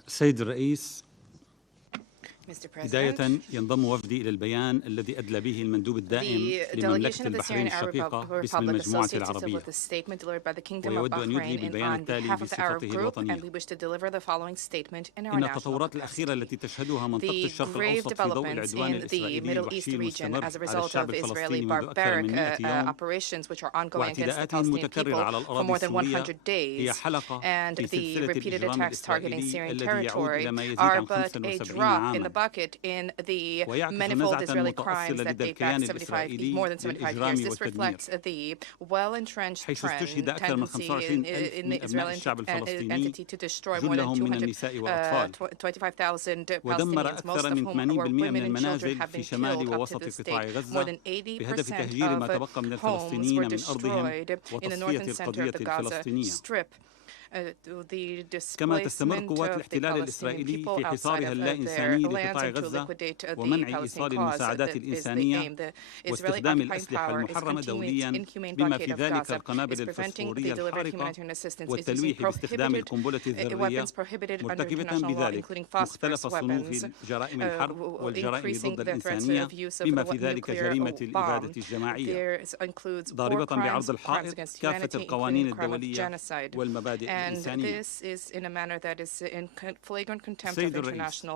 السيد الرئيس، بداية ينضم وفدي إلى البيان الذي أدلى به المندوب الدائم لمملكة البحرين الشقيقة باسم المجموعة العربية، ويود أن يدلي بالبيان التالي بصفته الوطنية. إن التطورات الأخيرة التي تشهدها منطقة الشرق الأوسط في ضوء العدوان الإسرائيلي الوحشي المستمر على الشعب الفلسطيني منذ أكثر من 100 يوم واعتداءاته المتكررة على الأراضي السورية هي حلقة في سلسلة الإجرام الإسرائيلي الذي يعود إلى ما يزيد عن 75 عاما، ويعكس نزعة متأصلة لدى الكيان الإسرائيلي للإجرام والتدمير، حيث استشهد أكثر من 25,000 من أبناء الشعب الفلسطيني جلهم من النساء والأطفال، ودمر أكثر من 80% من المنازل في شمال ووسط قطاع غزة بهدف تهجير ما تبقى من الفلسطينيين من أرضهم وتصفية القضية الفلسطينية. كما تستمر قوات الاحتلال الإسرائيلي في حصارها اللا إنساني لقطاع غزة ومنع إيصال المساعدات الإنسانية واستخدام الأسلحة المحرمة دوليا بما في ذلك القنابل الفسفورية الحارقة والتلويح باستخدام القنبلة الذرية، مرتكبة بذلك مختلف صنوف جرائم الحرب والجرائم ضد الإنسانية بما في ذلك جريمة الإبادة الجماعية، ضاربة بعرض الحائط كافة القوانين الدولية والمبادئ الإنسانية. سيد الرئيس،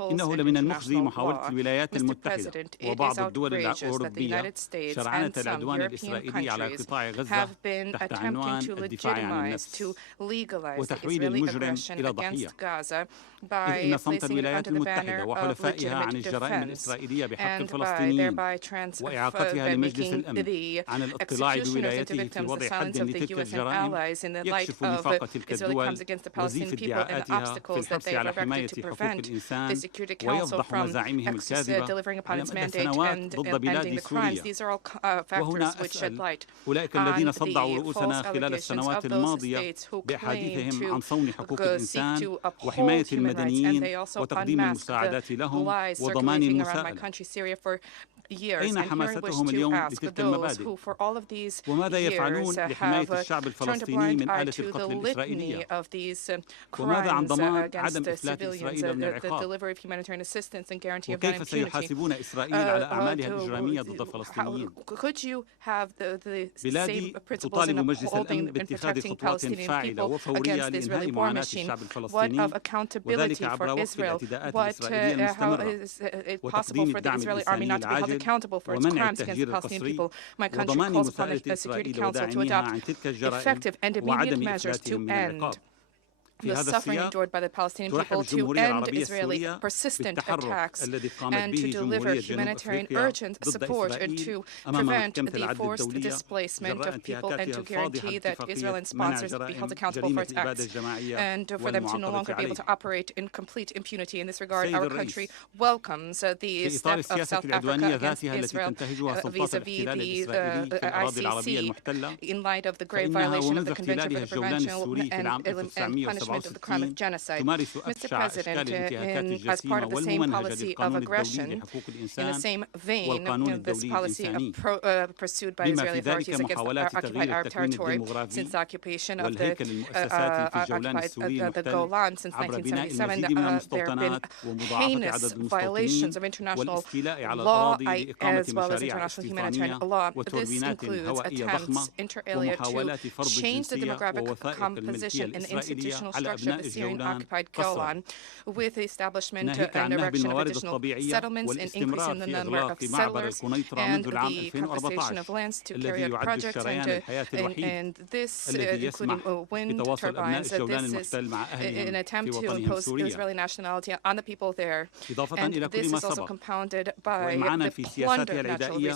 إنه لمن المخزي محاولة الولايات المتحدة وبعض الدول الأوروبية شرعنة العدوان الإسرائيلي على قطاع غزة تحت عنوان الدفاع عن النفس وتحويل المجرم إلى ضحية، إذ إن صمت الولايات المتحدة وحلفائها عن الجرائم الإسرائيلية بحق الفلسطينيين وإعاقتها لمجلس الأمن عن الاطلاع بولايته في وضع حد لتلك الجرائم يكشف نفاق تلك الدول وزيف ادعاءاتها في الحرص على حماية حقوق الإنسان ويفضح مزاعمهم الكاذبة على مدى سنوات ضد بلاد سوريا. وهنا أسأل أولئك الذين صدعوا رؤوسنا خلال السنوات الماضية بأحاديثهم عن صون حقوق الإنسان وحماية المدنيين وتقديم المساعدات لهم وضمان المساءلة، أين حماستهم اليوم لتلك المبادئ؟ وماذا يفعلون لحماية الشعب الفلسطيني من آلة القتل الإسرائيلية؟ وماذا عن ضمان عدم إفلات إسرائيل من العقاب؟ وكيف سيحاسبون إسرائيل على أعمالها الإجرامية ضد الفلسطينيين؟ بلادي تطالب مجلس الأمن باتخاذ خطوات فاعلة وفورية لإنهاء معاناة الشعب الفلسطيني وذلك عبر وقف الاعتداءات الإسرائيلية المستمرة وتقديم الدعم الإنساني العاجل ومنع التهجير القسري وضمان مساءلة إسرائيل وداعميها عن تلك الجرائم وعدم إفلاتهم من العقاب. في هذا السياق ترحب الجمهورية العربية السورية بالتحرك الذي قامت به جمهورية جنوب أفريقيا ضد إسرائيل أمام محكمة العدل الدولية جراء انتهاكاتها الفاضحة لاتفاقية منع جرائم جريمة الإبادة الجماعية والمعاقبة عليها. سيد الرئيس، في إطار السياسة العدوانية ذاتها التي تنتهجها سلطات الاحتلال الإسرائيلي في الأراضي العربية المحتلة، فإنها ومنذ احتلالها الجولان السوري في العام 1967 تمارس أبشع أشكال الانتهاكات الجسيمة والممنهجة للقانون الدولي لحقوق الإنسان والقانون الدولي الإنساني، بما في ذلك محاولات تغيير التكوين الديمغرافي والهيكل المؤسساتي في الجولان السوري المحتل عبر بناء المزيد من المستوطنات ومضاعفة عدد المستوطنين والاستيلاء على الأراضي لإقامة مشاريع استيطانية وتوربينات هوائية ضخمة ومحاولات فرض الجنسية ووثائق الملكية الإسرائيلية على أبناء الجولان قصرا، ناهيك عن نهب الموارد الطبيعية والاستمرار في إغلاق معبر القنيطرة منذ العام 2014 الذي يعد الشريان الحياة الوحيد الذي يسمح بتواصل أبناء الجولان المحتل مع أهلهم في وطنهم سوريا، إضافة إلى كل ما سبق وإمعانا في سياساتها العدائية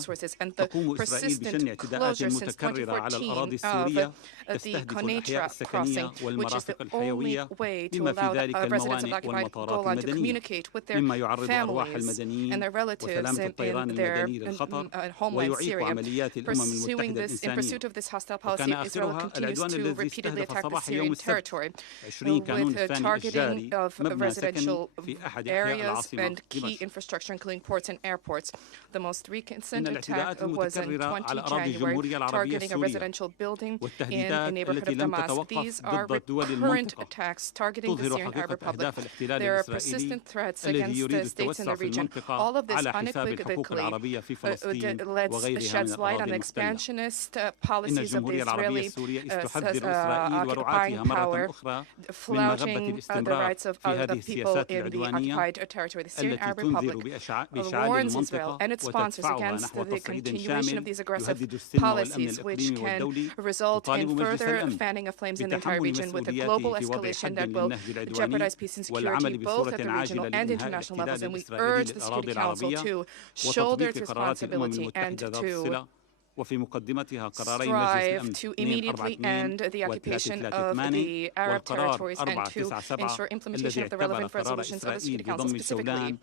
تقوم إسرائيل بشن اعتداءات متكررة على الأراضي السورية تستهدف الأحياء السكنية والمرافق الحيوية only way to allow residents of the occupied Golan to communicate with their families and their relatives in their homeland, Syria. In pursuit of this hostile policy, Israel continues to repeatedly attack the Syrian territory with targeting of residential areas and key infrastructure, including ports and airports. The most recent attack was on 20 January, targeting a residential building in a neighborhood of Damascus. These are recurrent attacks targeting the Syrian Arab Republic. There are persistent threats against the states in the region. All of this unequivocally sheds light on the expansionist policies of the Israeli occupying power, flouting the rights of the people in the occupied territory. The Syrian Arab Republic warns Israel and its sponsors against the continuation of these aggressive policies, which can result in further fanning of flames in the entire region with a global escalation that will jeopardize peace and security both at the regional and international levels. And we urge the Security Council to shoulder its responsibility and to strive to immediately end the occupation of the Arab territories and to ensure implementation of the relevant resolutions of the Security Council, specifically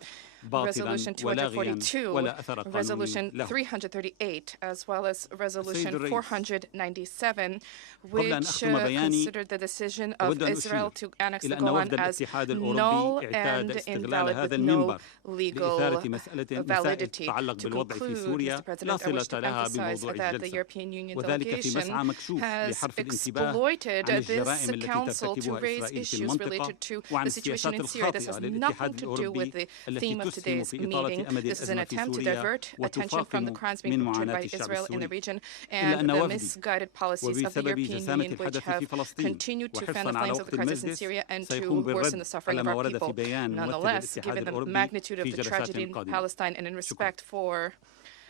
Resolution 242, Resolution 338, as well as Resolution 497, which considered the decision of Israel to annex the Golan as null and invalid with no legal validity. To conclude, Mr. President, I wish to emphasize that the European Union delegation has exploited this council to raise issues related to the situation in Syria. This has nothing to do with the theme of today's meeting. This is an attempt to divert attention from the crimes being perpetrated by Israel in the region and the misguided policies of the European Union, which have continued to fan the flames of the crisis in Syria and to worsen the suffering of our people. Nonetheless, given the magnitude of the tragedy in Palestine and in respect for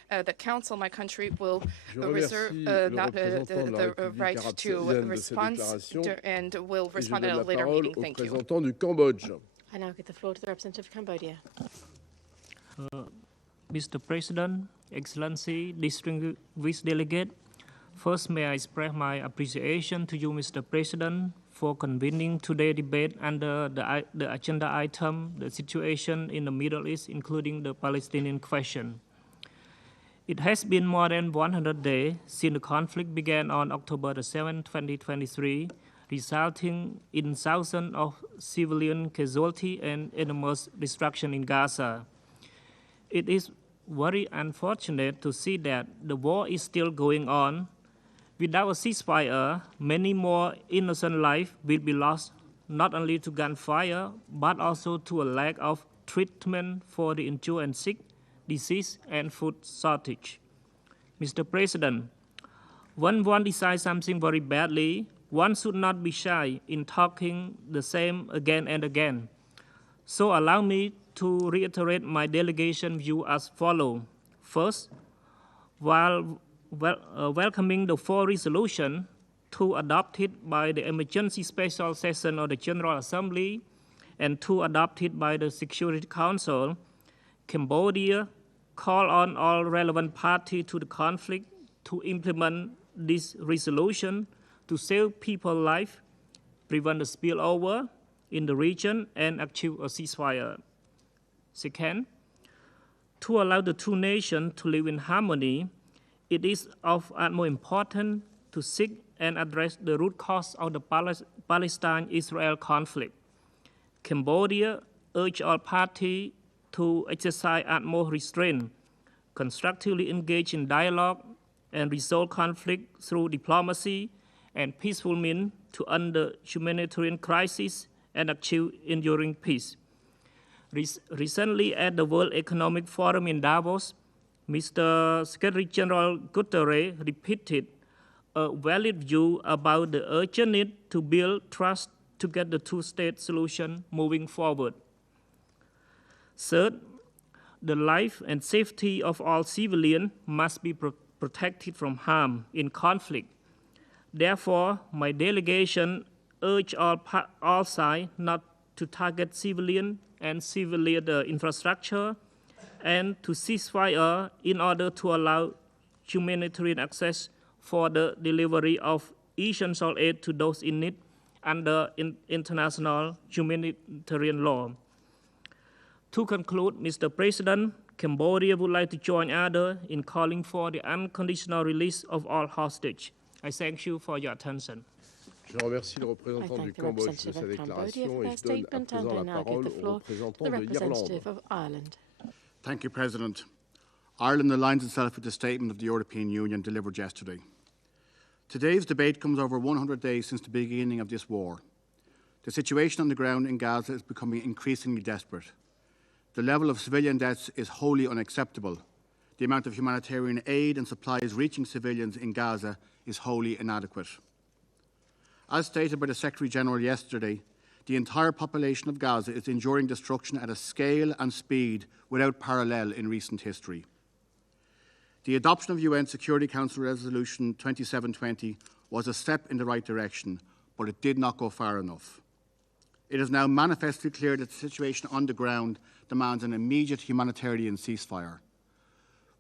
the Council, my country will reserve the right to respond and will respond at a later meeting. Thank you. I now give the floor to the representative of Cambodia. Mr. President, Excellency, distinguished delegate, first may I express my appreciation to you, Mr. President, for convening today's debate under the agenda item, the situation in the Middle East, including the Palestinian question. It has been more than 100 days since the conflict began on October 7, 2023, resulting in thousands of civilian casualties and enormous destruction in Gaza. It is very unfortunate to see that the war is still going on. Without a ceasefire, many more innocent lives will be lost, not only to gunfire, but also to a lack of treatment for the injured and sick, disease, and food shortage. Mr. President, when one decides something very badly, one should not be shy in talking the same again and again. So allow me to reiterate my delegation view as follows. First, while welcoming the 4 resolutions, 2 adopted by the Emergency Special Session of the General Assembly and 2 adopted by the Security Council, Cambodia called on all relevant parties to the conflict to implement this resolution to save people's life, prevent the spillover in the region, and achieve a ceasefire. Second, to allow the 2 nations to live in harmony, it is of utmost importance to seek and address the root cause of the Palestine-Israel conflict. Cambodia urged all parties to exercise utmost restraint, constructively engage in dialogue, and resolve conflict through diplomacy and peaceful means to end the humanitarian crisis and achieve enduring peace. Recently, at the World Economic Forum in Davos, Mr. Secretary General Guterres repeated a valid view about the urgent need to build trust to get the 2-state solution moving forward. Third, the life and safety of all civilians must be protected from harm in conflict. Therefore, my delegation urged all sides not to target civilian and civilian infrastructure and to cease fire in order to allow humanitarian access for the delivery of essential aid to those in need under international humanitarian law. To conclude, Mr. President, Cambodia would like to join others in calling for the unconditional release of all hostages. I thank you for your attention. Je remercie le représentant du Cambodge de sa déclaration et je donne à présent la parole au représentant de l'Irlande. Thank you, President. Ireland aligns itself with the statement of the European Union delivered yesterday. Today's debate comes over 100 days since the beginning of this war. The situation on the ground in Gaza is becoming increasingly desperate. The level of civilian deaths is wholly unacceptable. The amount of humanitarian aid and supplies reaching civilians in Gaza is wholly inadequate. As stated by the Secretary-General yesterday, the entire population of Gaza is enduring destruction at a scale and speed without parallel in recent history. The adoption of UN Security Council Resolution 2720 was a step in the right direction, but it did not go far enough. It is now manifestly clear that the situation on the ground demands an immediate humanitarian ceasefire.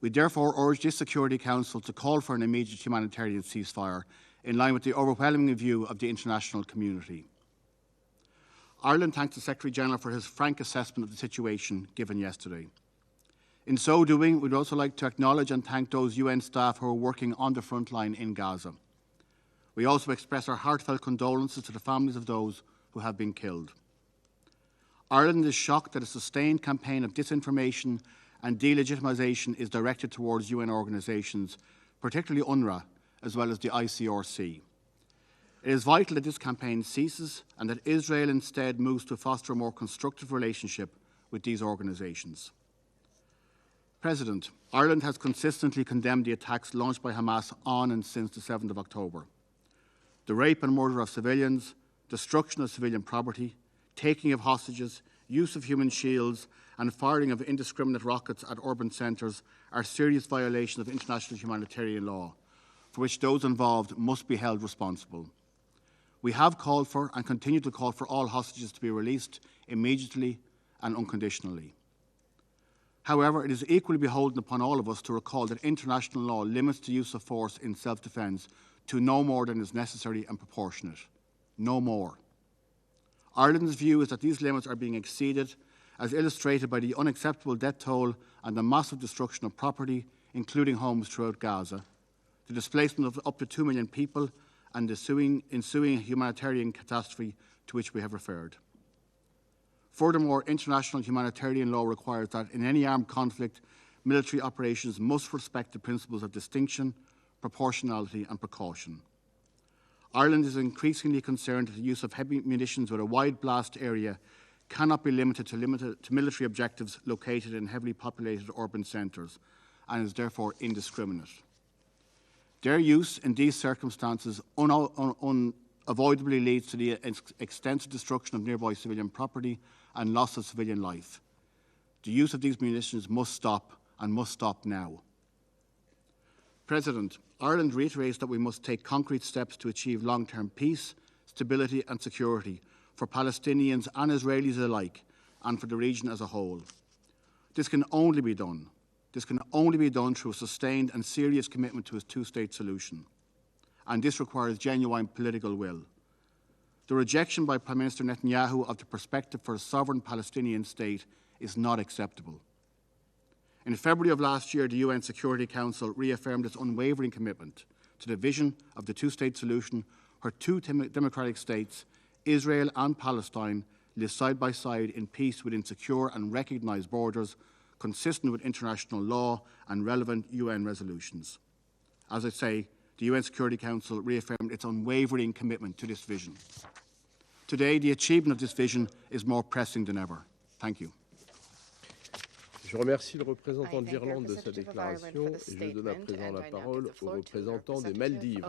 We therefore urge this Security Council to call for an immediate humanitarian ceasefire in line with the overwhelming view of the international community. Ireland thanks the Secretary-General for his frank assessment of the situation given yesterday. In so doing, we'd also like to acknowledge and thank those UN staff who are working on the front line in Gaza. We also express our heartfelt condolences to the families of those who have been killed. Ireland is shocked that a sustained campaign of disinformation and delegitimization is directed towards UN organisations, particularly UNRWA, as well as the ICRC. It is vital that this campaign ceases and that Israel instead moves to foster a more constructive relationship with these organisations. President, Ireland has consistently condemned the attacks launched by Hamas on and since the 7th of October. The rape and murder of civilians, destruction of civilian property, taking of hostages, use of human shields, and firing of indiscriminate rockets at urban centres are serious violations of international humanitarian law, for which those involved must be held responsible. We have called for and continue to call for all hostages to be released immediately and unconditionally. However, it is equally beholden upon all of us to recall that international law limits the use of force in self-defence to no more than is necessary and proportionate. No more. Ireland's view is that these limits are being exceeded, as illustrated by the unacceptable death toll and the massive destruction of property, including homes throughout Gaza, the displacement of up to 2 million people, and the ensuing humanitarian catastrophe to which we have referred. Furthermore, international humanitarian law requires that in any armed conflict, military operations must respect the principles of distinction, proportionality and precaution. Ireland is increasingly concerned that the use of heavy munitions with a wide blast area cannot be limited to military objectives located in heavily populated urban centres and is therefore indiscriminate. Their use in these circumstances unavoidably leads to the extensive destruction of nearby civilian property and loss of civilian life. The use of these munitions must stop and must stop now. President, Ireland reiterates that we must take concrete steps to achieve long-term peace, stability and security for Palestinians and Israelis alike and for the region as a whole. This can only be done through a sustained and serious commitment to a two-state solution. And this requires genuine political will. The rejection by Prime Minister Netanyahu of the perspective for a sovereign Palestinian state is not acceptable. In February of last year, the UN Security Council reaffirmed its unwavering commitment to the vision of the two-state solution where two democratic states, Israel and Palestine, live side by side in peace within secure and recognised borders consistent with international law and relevant UN resolutions. As I say, the UN Security Council reaffirmed its unwavering commitment to this vision. Today, the achievement of this vision is more pressing than ever. Thank you. Je remercie le représentant de l'Irlande de sa déclaration et je donne à présent la parole au représentant des Maldives.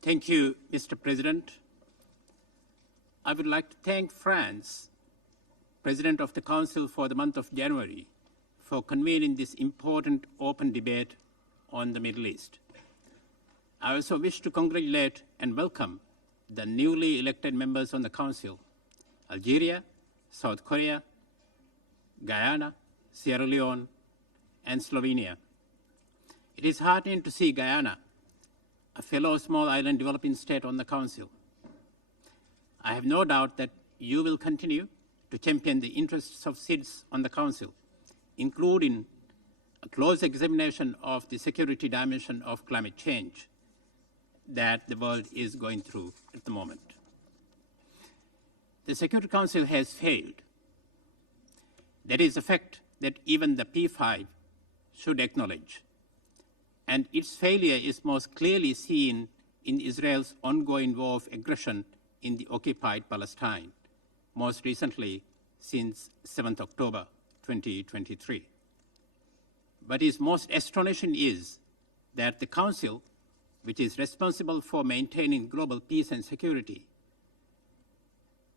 Thank you, Mr. President. I would like to thank France, President of the Council for the month of January, for convening this important open debate on the Middle East. I also wish to congratulate and welcome the newly elected members on the Council, Algeria, South Korea, Guyana, Sierra Leone, and Slovenia. It is heartening to see Guyana, a fellow small island developing state on the Council. I have no doubt that you will continue to champion the interests of SIDS on the Council, including a close examination of the security dimension of climate change that the world is going through at the moment. The Security Council has failed. That is a fact that even the P5 should acknowledge. And its failure is most clearly seen in Israel's ongoing war of aggression in the occupied Palestine, most recently since 7th October 2023. What is most astonishing is that the Council, which is responsible for maintaining global peace and security,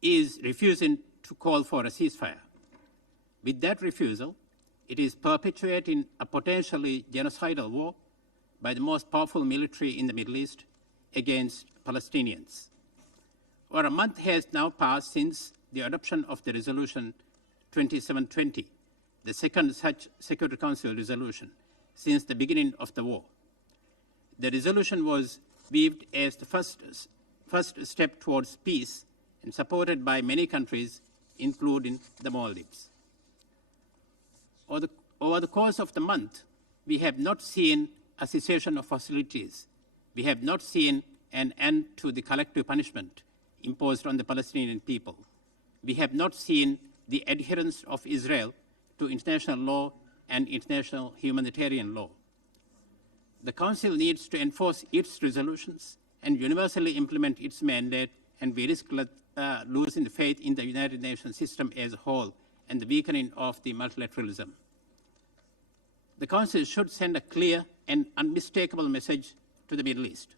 is refusing to call for a ceasefire. With that refusal, it is perpetuating a potentially genocidal war by the most powerful military in the Middle East against Palestinians. Over a month has now passed since the adoption of the resolution 2720, the second such Security Council resolution since the beginning of the war. The resolution was viewed as the first step towards peace and supported by many countries, including the Maldives. Over the course of the month, we have not seen a cessation of hostilities. We have not seen an end to the collective punishment imposed on the Palestinian people. We have not seen the adherence of Israel to international law and international humanitarian law. The Council needs to enforce its resolutions and universally implement its mandate, and we risk losing the faith in the United Nations system as a whole and the weakening of the multilateralism. The Council should send a clear and unmistakable message to the Middle East.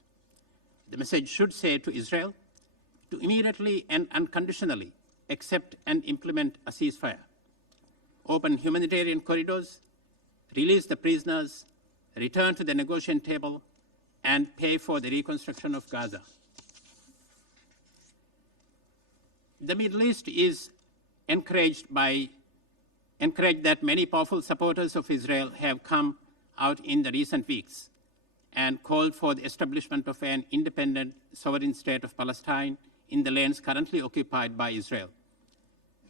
The message should say to Israel to immediately and unconditionally accept and implement a ceasefire, open humanitarian corridors, release the prisoners, return to the negotiation table, and pay for the reconstruction of Gaza. The Middle East is encouraged that many powerful supporters of Israel have come out in the recent weeks and called for the establishment of an independent sovereign state of Palestine in the lands currently occupied by Israel.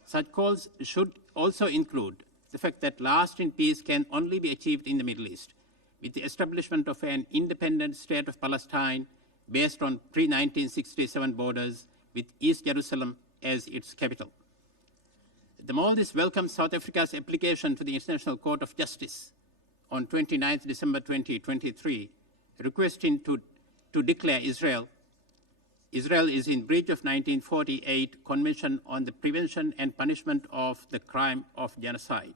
Such calls should also include the fact that lasting peace can only be achieved in the Middle East with the establishment of an independent state of Palestine based on pre-1967 borders with East Jerusalem as its capital. The Maldives welcomed South Africa's application to the International Court of Justice on 29 December 2023, requesting to declare Israel is in breach of 1948 Convention on the Prevention and Punishment of the Crime of Genocide.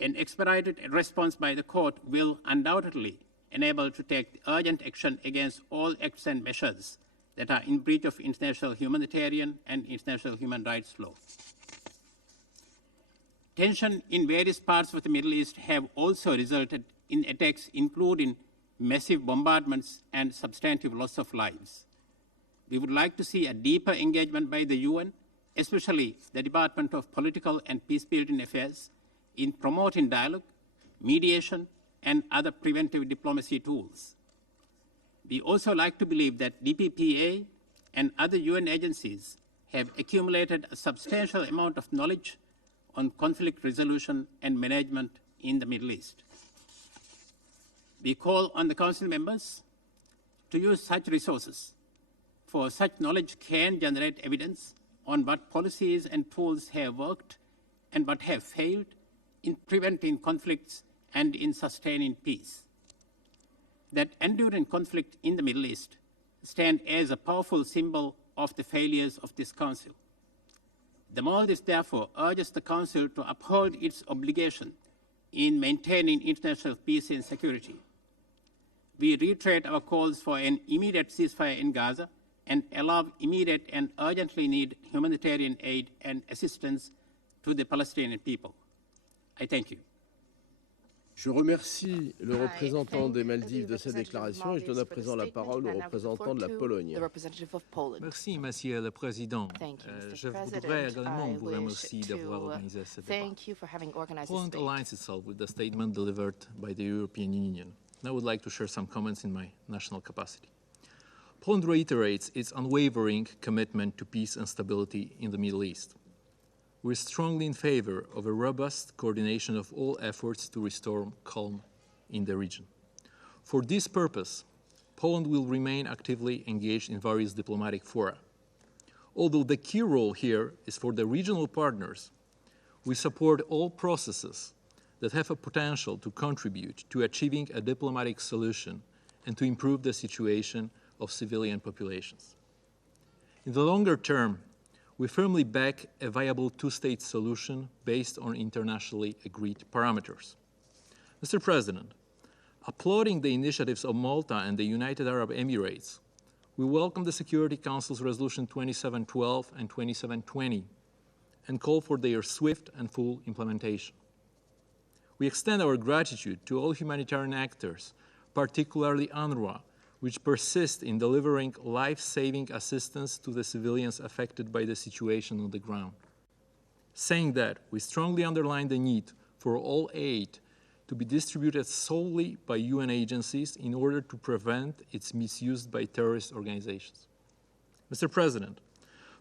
An expedited response by the court will undoubtedly enable to take urgent action against all acts and measures that are in breach of international humanitarian and international human rights law. Tension in various parts of the Middle East have also resulted in attacks including massive bombardments and substantive loss of lives. We would like to see a deeper engagement by the UN, especially the Department of Political and Peacebuilding Affairs, in promoting dialogue, mediation, and other preventive diplomacy tools. We also like to believe that DPPA and other UN agencies have accumulated a substantial amount of knowledge on conflict resolution and management in the Middle East. We call on the Council members to use such resources, for such knowledge can generate evidence on what policies and tools have worked and what have failed in preventing conflicts and in sustaining peace. That enduring conflict in the Middle East stands as a powerful symbol of the failures of this Council. The Maldives, therefore, urges the Council to uphold its obligation in maintaining international peace and security. We reiterate our calls for an immediate ceasefire in Gaza and allow immediate and urgently needed humanitarian aid and assistance to the Palestinian people. I thank you. Je remercie le représentant des Maldives de sa déclaration et je donne à présent la parole au représentant de la Pologne. Merci, Monsieur le Président. Je voudrais également vous remercier d'avoir organisé ce débat. Poland aligns itself with the statement delivered by the European Union. I would like to share some comments in my national capacity. Poland reiterates its unwavering commitment to peace and stability in the Middle East. We're strongly in favor of a robust coordination of all efforts to restore calm in the region. For this purpose, Poland will remain actively engaged in various diplomatic fora. Although the key role here is for the regional partners, we support all processes that have a potential to contribute to achieving a diplomatic solution and to improve the situation of civilian populations. In the longer term, we firmly back a viable two-state solution based on internationally agreed parameters. Mr. President, applauding the initiatives of Malta and the United Arab Emirates, we welcome the Security Council's Resolution 2712 and 2720 and call for their swift and full implementation. We extend our gratitude to all humanitarian actors, particularly UNRWA, which persist in delivering life-saving assistance to the civilians affected by the situation on the ground. Saying that, we strongly underline the need for all aid to be distributed solely by UN agencies in order to prevent its misuse by terrorist organizations. Mr. President,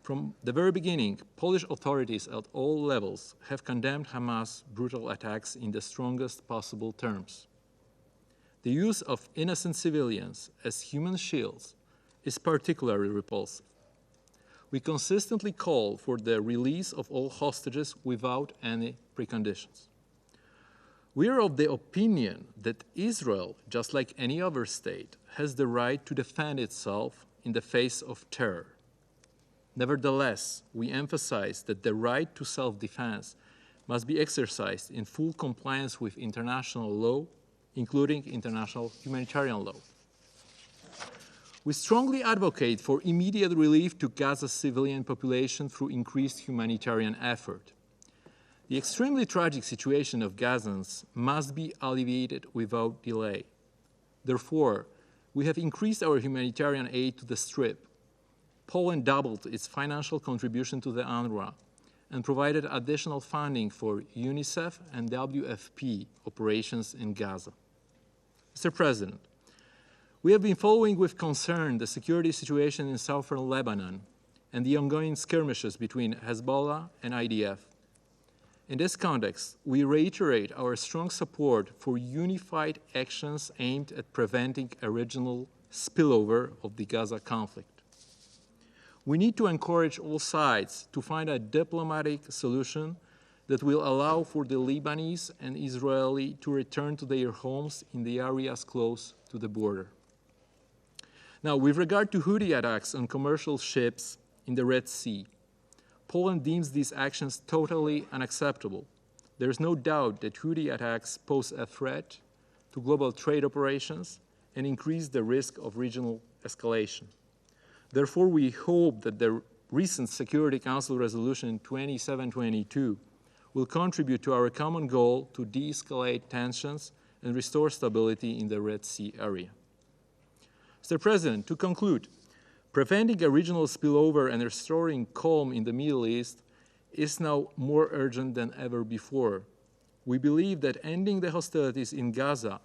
from the very beginning, Polish authorities at all levels have condemned Hamas' brutal attacks in the strongest possible terms. The use of innocent civilians as human shields is particularly repulsive. We consistently call for the release of all hostages without any preconditions. We are of the opinion that Israel, just like any other state, has the right to defend itself in the face of terror. Nevertheless, we emphasize that the right to self-defense must be exercised in full compliance with international law, including international humanitarian law. We strongly advocate for immediate relief to Gaza's civilian population through increased humanitarian effort. The extremely tragic situation of Gazans must be alleviated without delay. Therefore, we have increased our humanitarian aid to the Strip. Poland doubled its financial contribution to the UNRWA and provided additional funding for UNICEF and WFP operations in Gaza. Mr. President, we have been following with concern the security situation in southern Lebanon and the ongoing skirmishes between Hezbollah and IDF. In this context, we reiterate our strong support for unified actions aimed at preventing a regional spillover of the Gaza conflict. We need to encourage all sides to find a diplomatic solution that will allow for the Lebanese and Israeli to return to their homes in the areas close to the border. Now, with regard to Houthi attacks on commercial ships in the Red Sea, Poland deems these actions totally unacceptable. There is no doubt that Houthi attacks pose a threat to global trade operations and increase the risk of regional escalation. Therefore, we hope that the recent Security Council Resolution 2722 will contribute to our common goal to de-escalate tensions and restore stability in the Red Sea area. Mr. President, to conclude, preventing a regional spillover and restoring calm in the Middle East is now more urgent than ever before. We believe that ending the hostilities in Gaza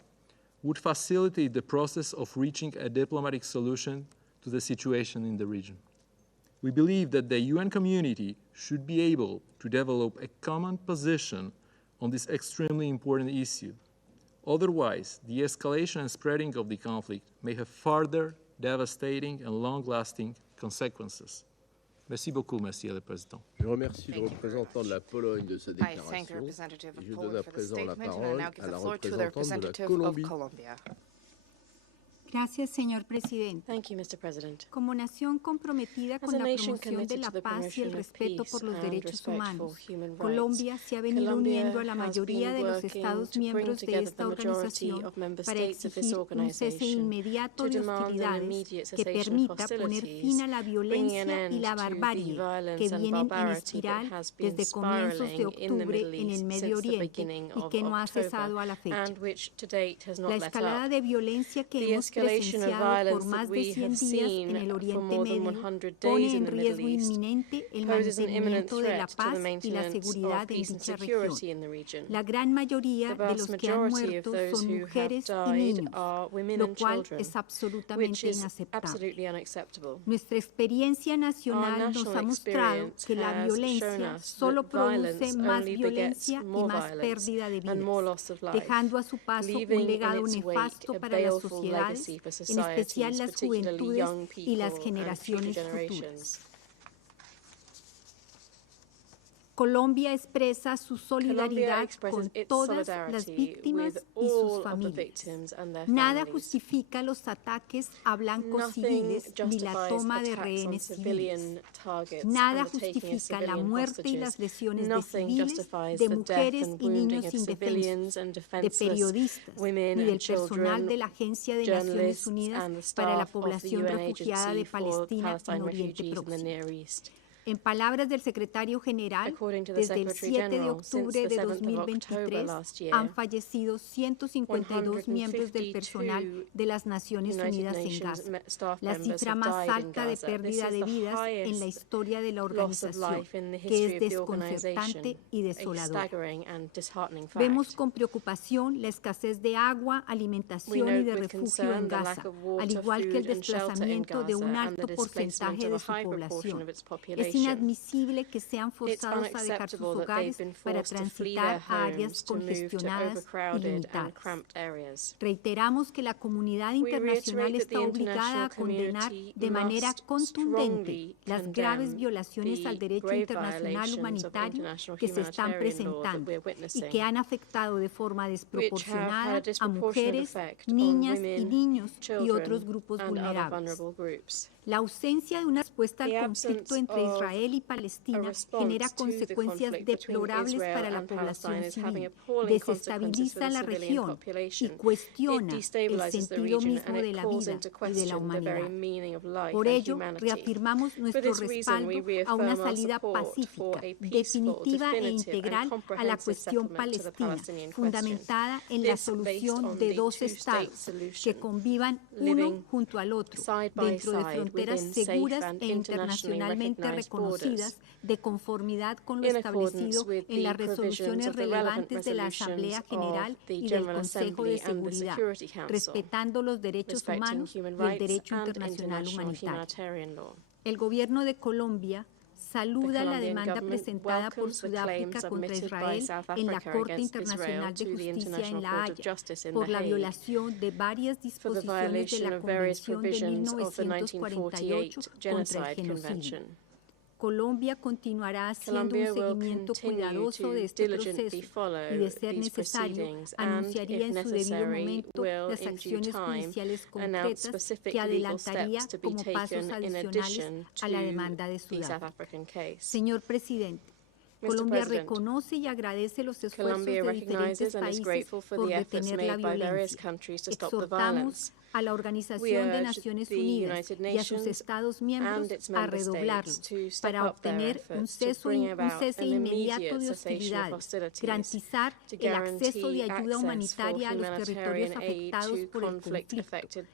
would facilitate the process of reaching a diplomatic solution to the situation in the region. We believe that the UN community should be able to develop a common position on this extremely important issue. Otherwise, the escalation and spreading of the conflict may have further devastating and long-lasting consequences. Merci beaucoup, Monsieur le Président. Je remercie le représentant de la Pologne de sa déclaration. Et je donne à présent la parole à la représentante de la Colombie. Gracias, señor presidente. Thank you, Mr. President. Como nación comprometida con la promoción de la paz y el respeto por los derechos humanos, Colombia se ha venido uniendo a la mayoría de los Estados miembros de esta organización para exigir un cese inmediato de hostilidades que permita poner fin a la violencia y la barbarie que vienen en espiral desde comienzos de octubre en el Medio Oriente y que no ha cesado a la fecha. La escalada de violencia que hemos presenciado por más de 100 días en el Oriente Medio pone en riesgo inminente el mantenimiento de la paz y la seguridad en dicha región. La gran mayoría de los que han muerto son mujeres y niños, lo cual es absolutamente inaceptable. Nuestra experiencia nacional nos ha mostrado que la violencia solo produce más violencia y más pérdida de vidas, dejando a su paso un legado nefasto para las sociedades, en especial las juventudes y las generaciones futuras. Colombia expresa su solidaridad con todas las víctimas y sus familias. Nada justifica los ataques a blancos civiles ni la toma de rehenes civiles. Nada justifica la muerte y las lesiones de civiles, de mujeres y niños indefensos, de periodistas ni del personal de la Agencia de Naciones Unidas para la Población Refugiada de Palestina en Oriente Próximo. En palabras del secretario general, desde el 7 de octubre de 2023 han fallecido 152 miembros del personal de las Naciones Unidas en Gaza, la cifra más alta de pérdida de vidas en la historia de la organización, que es desconcertante y desoladora. Vemos con preocupación la escasez de agua, alimentación y de refugio en Gaza, al igual que el desplazamiento de un alto porcentaje de su población. Es inadmisible que sean forzados a dejar sus hogares para transitar a áreas congestionadas y limitadas. Reiteramos que la comunidad internacional está obligada a condenar de manera contundente las graves violaciones al derecho internacional humanitario que se están presentando y que han afectado de forma desproporcionada a mujeres, niñas y niños y otros grupos vulnerables. La ausencia de una respuesta al conflicto entre Israel y Palestina genera consecuencias deplorables para la población civil, desestabiliza la región y cuestiona el sentido mismo de la vida y de la humanidad. Por ello, reafirmamos nuestro respaldo a una salida pacífica, definitiva e integral a la cuestión palestina, fundamentada en la solución de dos estados que convivan uno junto al otro, dentro de fronteras seguras e internacionalmente reconocidas de conformidad con lo establecido en las resoluciones relevantes de la Asamblea General y del Consejo de Seguridad, respetando los derechos humanos y el derecho internacional humanitario. El gobierno de Colombia saluda la demanda presentada por Sudáfrica contra Israel en la Corte Internacional de Justicia en La Haya por la violación de varias disposiciones de la Convención de 1948 contra el genocidio. Colombia continuará haciendo un seguimiento cuidadoso de este proceso y, de ser necesario, anunciaría en su debido momento las acciones judiciales concretas que adelantaría como pasos adicionales a la demanda de Sudáfrica. Señor presidente, Colombia reconoce y agradece los esfuerzos de diferentes países por detener la violencia. Exhortamos a la Organización de Naciones Unidas y a sus Estados miembros a redoblarlos para obtener un cese inmediato de hostilidades, garantizar el acceso de ayuda humanitaria a los territorios afectados por el conflicto,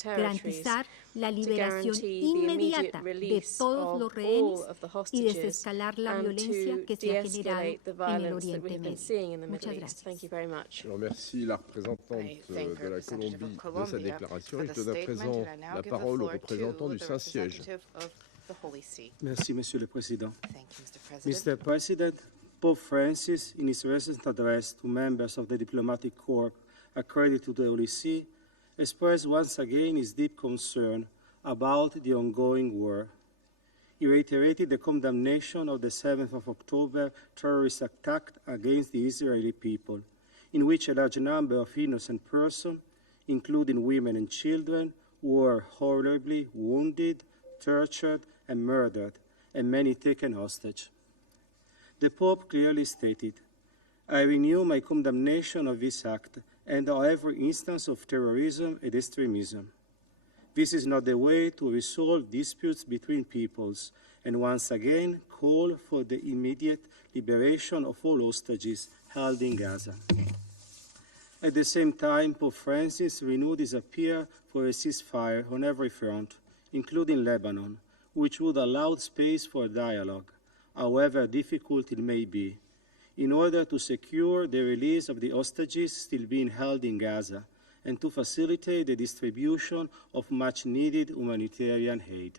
garantizar la liberación inmediata de todos los rehenes y desescalar la violencia que se ha generado en el Oriente Medio. Muchas gracias. Je remercie la représentante de la Colombie de sa déclaration. Je donne à présent la parole au représentant du Saint-Siège. Merci, Monsieur le Président. Mr. President, Pope Francis, in his recent address to members of the diplomatic corps accredited to the Holy See, expressed once again his deep concern about the ongoing war. He reiterated the condemnation of the 7th of October terrorist attack against the Israeli people, in which a large number of innocent persons, including women and children, were horribly wounded, tortured, and murdered, and many taken hostage. The Pope clearly stated, "I renew my condemnation of this act and of every instance of terrorism and extremism. This is not the way to resolve disputes between peoples, and once again call for the immediate liberation of all hostages held in Gaza." At the same time, Pope Francis renewed his appeal for a ceasefire on every front, including Lebanon, which would allow space for dialogue, however difficult it may be, in order to secure the release of the hostages still being held in Gaza and to facilitate the distribution of much-needed humanitarian aid.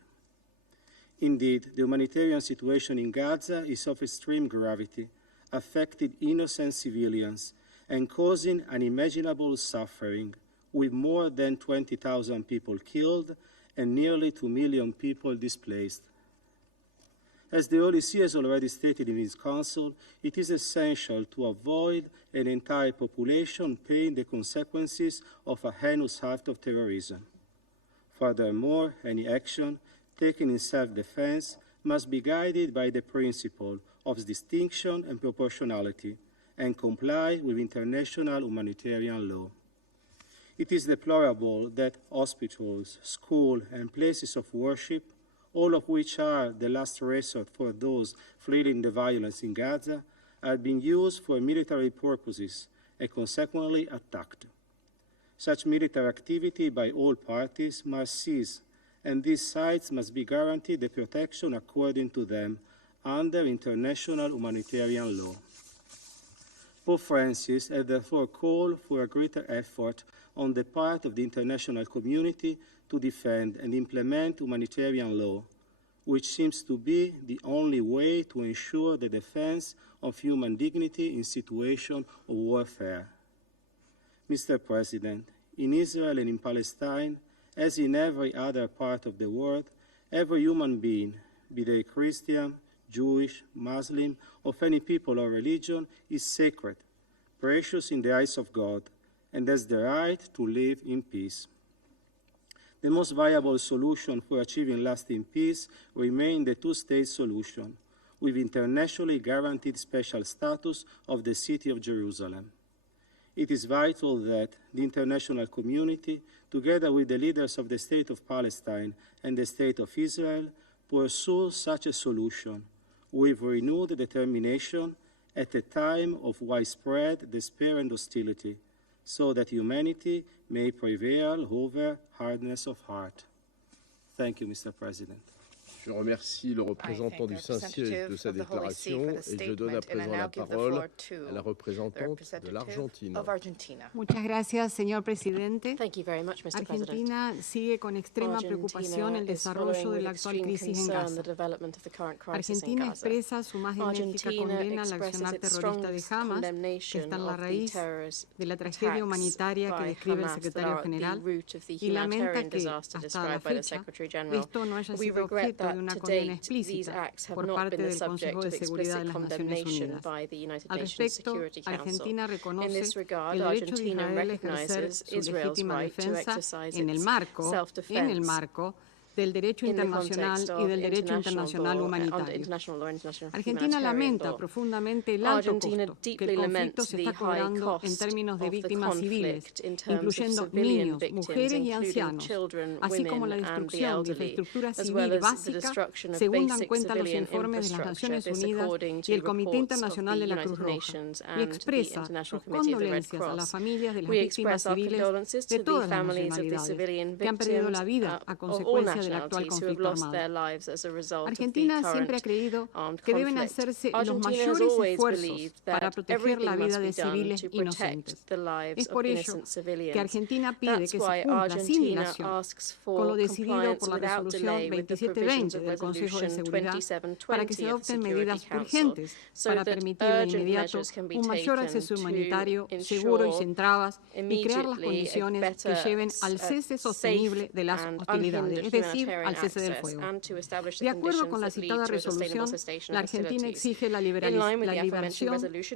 Indeed, the humanitarian situation in Gaza is of extreme gravity, affecting innocent civilians and causing unimaginable suffering, with more than 20,000 people killed and nearly 2 million people displaced. As the OLC has already stated in its Council, it is essential to avoid an entire population paying the consequences of a heinous act of terrorism. Furthermore, any action taken in self-defense must be guided by the principle of distinction and proportionality and comply with international humanitarian law. It is deplorable that hospitals, schools, and places of worship, all of which are the last resort for those fleeing the violence in Gaza, are being used for military purposes and consequently attacked. Such military activity by all parties must cease, and these sites must be guaranteed the protection according to them under international humanitarian law. Pope Francis has therefore called for a greater effort on the part of the international community to defend and implement humanitarian law, which seems to be the only way to ensure the defense of human dignity in situations of warfare. Mr. President, in Israel and in Palestine, as in every other part of the world, every human being, be they Christian, Jewish, Muslim, of any people or religion, is sacred, precious in the eyes of God, and has the right to live in peace. The most viable solution for achieving lasting peace remains the two-state solution, with internationally guaranteed special status of the city of Jerusalem. It is vital that the international community, together with the leaders of the State of Palestine and the State of Israel, pursue such a solution with renewed determination at a time of widespread despair and hostility, so that humanity may prevail over hardness of heart. Thank you, Mr. President. Je remercie le représentant du Saint-Siège de sa déclaration et je donne à présent la parole à la représentante de l'Argentine. Muchas gracias, señor presidente. Argentina sigue con extrema preocupación el desarrollo de la actual crisis en Gaza. Argentina expresa su más enérgica condena al accionar terrorista de Hamas, que está en la raíz de la tragedia humanitaria que describe el secretario general, y lamenta que, hasta la fecha, esto no haya sido objeto de una condena explícita por parte del Consejo de Seguridad de las Naciones Unidas. Al respecto, Argentina reconoce el derecho de Israel a ejercer su legítima defensa en el marco del derecho internacional y del derecho internacional humanitario. Argentina lamenta profundamente el alto costo que el conflicto se está cobrando en términos de víctimas civiles, incluyendo niños, mujeres y ancianos, así como la destrucción de infraestructura civil básica, según dan cuenta los informes de las Naciones Unidas y el Comité Internacional de la Cruz Roja, y expresa sus condolencias a las familias de las víctimas civiles de todas las nacionalidades que han perdido la vida a consecuencia del actual conflicto armado. Argentina siempre ha creído que deben hacerse los mayores esfuerzos para proteger la vida de civiles inocentes. Es por ello que Argentina pide que se cumpla sin dilación con lo decidido por la resolución 2720 del Consejo de Seguridad para que se adopten medidas urgentes para permitir de inmediato un mayor acceso humanitario seguro y sin trabas y crear las condiciones que lleven al cese sostenible de las hostilidades, es decir, al cese del fuego. De acuerdo con la citada resolución, la Argentina exige la liberación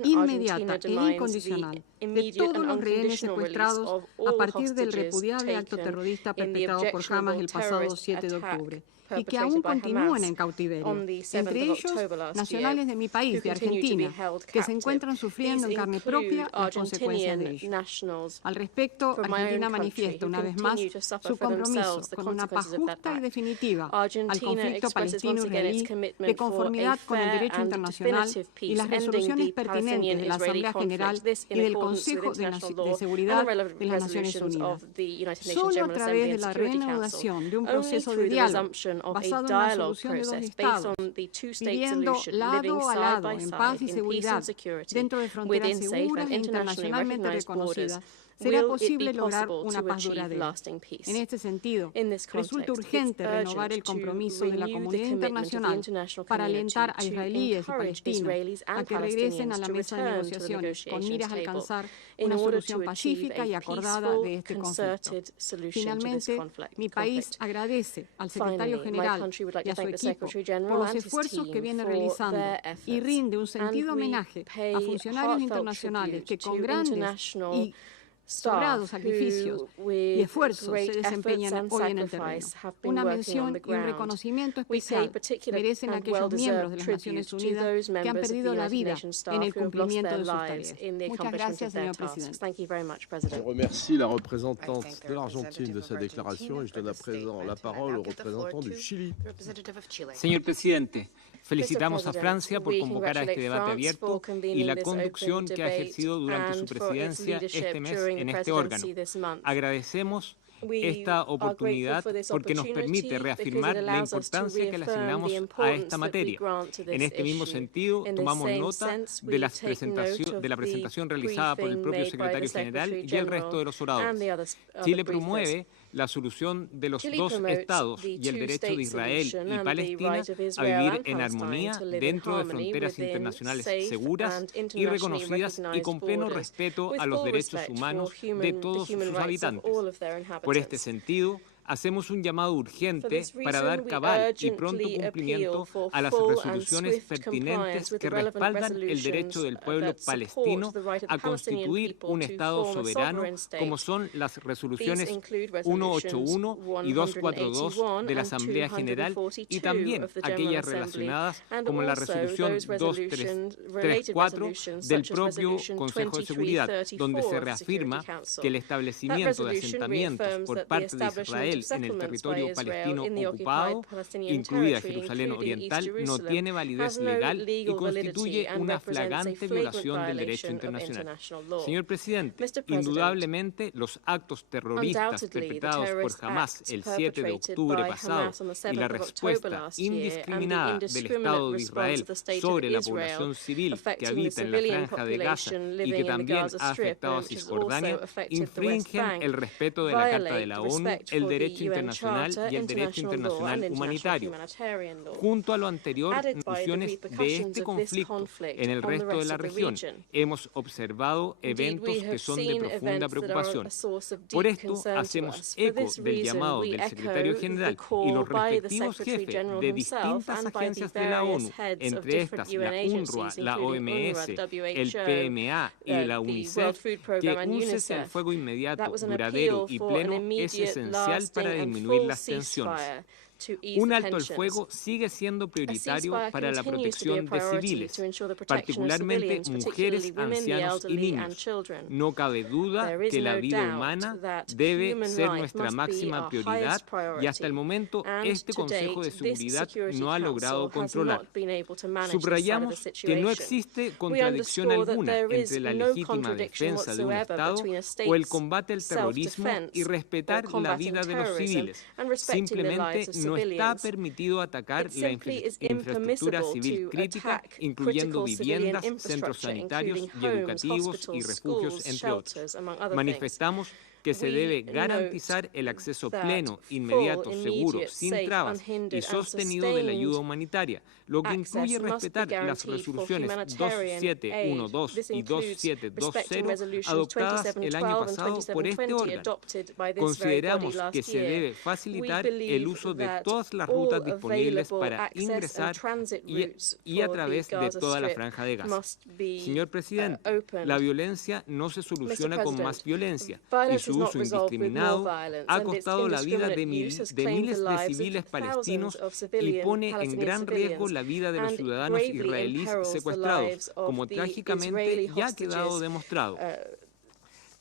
inmediata e incondicional de todos los rehenes secuestrados a partir del repudiable acto terrorista perpetrado por Hamas el pasado 7 de octubre y que aún continúan en cautiverio, entre ellos nacionales de mi país, de Argentina, que se encuentran sufriendo en carne propia las consecuencias de ello. Al respecto, Argentina manifiesta una vez más su compromiso con una paz justa y definitiva al conflicto palestino-israelí de conformidad con el derecho internacional y las resoluciones pertinentes de la Asamblea General y del Consejo de Seguridad de las Naciones Unidas. Solo a través de la reanudación de un proceso de diálogo basado en la solución de dos estados, viviendo lado a lado en paz y seguridad dentro de fronteras seguras e internacionalmente reconocidas, será posible lograr una paz duradera. En este sentido, resulta urgente renovar el compromiso de la comunidad internacional para alentar a israelíes y palestinos a que regresen a la mesa de negociaciones con miras a alcanzar una solución pacífica y acordada de este conflicto. Finalmente, mi país agradece al secretario general y a su equipo por los esfuerzos que viene realizando y rinde un sentido homenaje a funcionarios internacionales que con grandes y sobrados sacrificios y esfuerzos se desempeñan hoy en el terreno. Una mención y un reconocimiento especial merecen aquellos miembros de las Naciones Unidas que han perdido la vida en el cumplimiento de sus tareas. Muchas gracias, señor presidente. Je remercie la représentante de l'Argentine de sa déclaration et je donne à présent la parole au représentant du Chili. Señor presidente, felicitamos a Francia por convocar a este debate abierto y la conducción que ha ejercido durante su presidencia este mes en este órgano. Agradecemos esta oportunidad porque nos permite reafirmar la importancia que le asignamos a esta materia. En este mismo sentido, tomamos nota de la presentación realizada por el propio secretario general y el resto de los oradores. Chile promueve la solución de los dos estados y el derecho de Israel y Palestina a vivir en armonía dentro de fronteras internacionales seguras y reconocidas y con pleno respeto a los derechos humanos de todos sus habitantes. Por este sentido, hacemos un llamado urgente para dar cabal y pronto cumplimiento a las resoluciones pertinentes que respaldan el derecho del pueblo palestino a constituir un Estado soberano, como son las resoluciones 181 y 242 de la Asamblea General y también aquellas relacionadas como la resolución 234 del propio Consejo de Seguridad, donde se reafirma que el establecimiento de asentamientos por parte de Israel en el territorio palestino ocupado, incluida Jerusalén Oriental, no tiene validez legal y constituye una flagrante violación del derecho internacional. Señor presidente, indudablemente los actos terroristas perpetrados por Hamás el 7 de octubre pasado y la respuesta indiscriminada del Estado de Israel sobre la población civil que habita en la franja de Gaza y que también ha afectado a Cisjordania, infringen el respeto de la Carta de la ONU, el derecho internacional y el derecho internacional humanitario. Junto a lo anterior, en funciones de este conflicto en el resto de la región, hemos observado eventos que son de profunda preocupación. Por esto, hacemos eco del llamado del secretario general y los respectivos jefes de distintas agencias de la ONU, entre estas la UNRWA, la OMS, el PMA y la UNICEF, que un cese al fuego inmediato, duradero y pleno es esencial para disminuir las tensiones. Un alto al fuego sigue siendo prioritario para la protección de civiles, particularmente mujeres, ancianos y niños. No cabe duda que la vida humana debe ser nuestra máxima prioridad y hasta el momento este Consejo de Seguridad no ha logrado controlar. Subrayamos que no existe contradicción alguna entre la legítima defensa de un Estado o el combate al terrorismo y respetar la vida de los civiles. Simplemente no está permitido atacar la infraestructura civil crítica, incluyendo viviendas, centros sanitarios y educativos y refugios, entre otros. Manifestamos que se debe garantizar el acceso pleno, inmediato, seguro, sin trabas y sostenido de la ayuda humanitaria, lo que incluye respetar las resoluciones 2712 y 2720 adoptadas el año pasado por este órgano. Consideramos que se debe facilitar el uso de todas las rutas disponibles para ingresar y a través de toda la franja de Gaza. Señor presidente, la violencia no se soluciona con más violencia y su Su uso indiscriminado ha costado la vida de miles de civiles palestinos y pone en gran riesgo la vida de los ciudadanos israelíes secuestrados, como trágicamente ya ha quedado demostrado.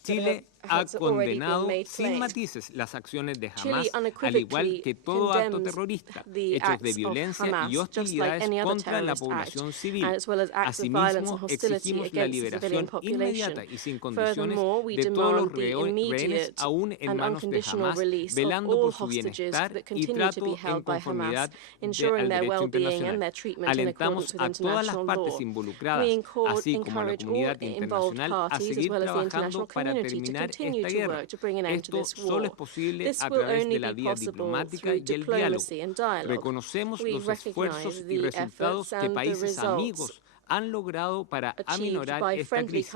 Chile ha condenado sin matices las acciones de Hamás, al igual que todo acto terrorista, hechos de violencia y hostilidades contra la población civil. Asimismo, exigimos la liberación inmediata y sin condiciones de todos los rehenes aún en manos de Hamás, velando por su bienestar y trato en conformidad al derecho internacional. Alentamos a todas las partes involucradas, así como a la comunidad internacional, a seguir trabajando para terminar esta guerra. Esto solo es posible a través de la vía diplomática y el diálogo. Reconocemos los esfuerzos y resultados que países amigos han logrado para aminorar esta crisis.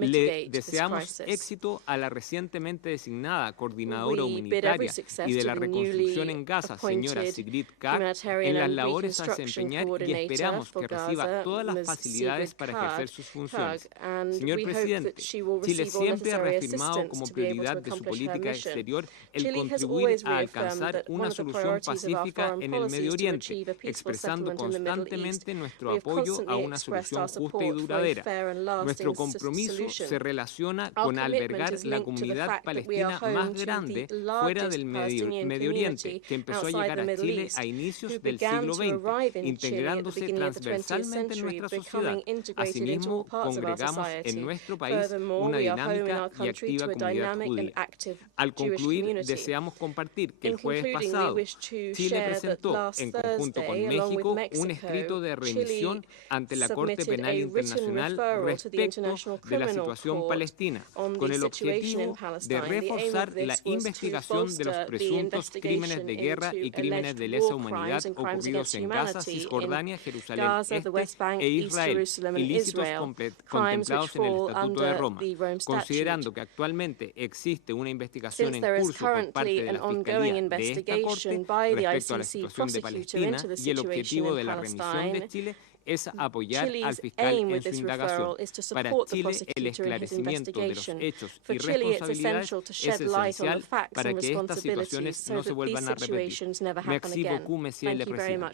Le deseamos éxito a la recientemente designada coordinadora humanitaria y de la reconstrucción en Gaza, señora Sigrid Kaag, en las labores a desempeñar y esperamos que reciba todas las facilidades para ejercer sus funciones. Señor presidente, Chile siempre ha reafirmado como prioridad de su política exterior el contribuir a alcanzar una solución pacífica en el Medio Oriente, expresando constantemente nuestro apoyo a una solución justa y duradera. Nuestro compromiso se relaciona con albergar la comunidad palestina más grande fuera del Medio Oriente, que empezó a llegar a Chile a inicios del siglo XX, integrándose transversalmente en nuestra sociedad. Asimismo, congregamos en nuestro país una dinámica y activa comunidad judía. Al concluir, deseamos compartir que el jueves pasado Chile presentó, en conjunto con México, un escrito de remisión ante la Corte Penal Internacional respecto de la situación palestina, con el objetivo de reforzar la investigación de los presuntos crímenes de guerra y crímenes de lesa humanidad ocurridos en Gaza, Cisjordania, Jerusalén Este e Israel, ilícitos contemplados en el Estatuto de Roma, considerando que actualmente existe una investigación en curso por parte de la Fiscalía de esta Corte respecto a la situación de Palestina y el objetivo de la remisión de Chile es apoyar al fiscal en su indagación. Para Chile, el esclarecimiento de los hechos y responsabilidades es esencial para que estas situaciones no se vuelvan a repetir. Merci beaucoup, Monsieur le Président.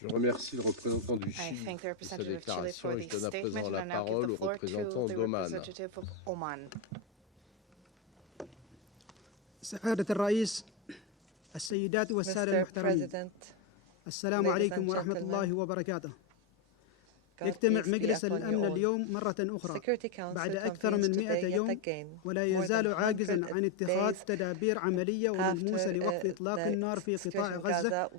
Je remercie le représentant du Chili de sa déclaration et je donne à présent la parole au représentant d'Oman. سعادة الرئيس، السيدات والسادة المحترمين، السلام عليكم ورحمة الله وبركاته. يجتمع مجلس الأمن اليوم مرة أخرى بعد أكثر من 100 يوم ولا يزال عاجزا عن اتخاذ تدابير عملية وملموسة لوقف إطلاق النار في قطاع غزة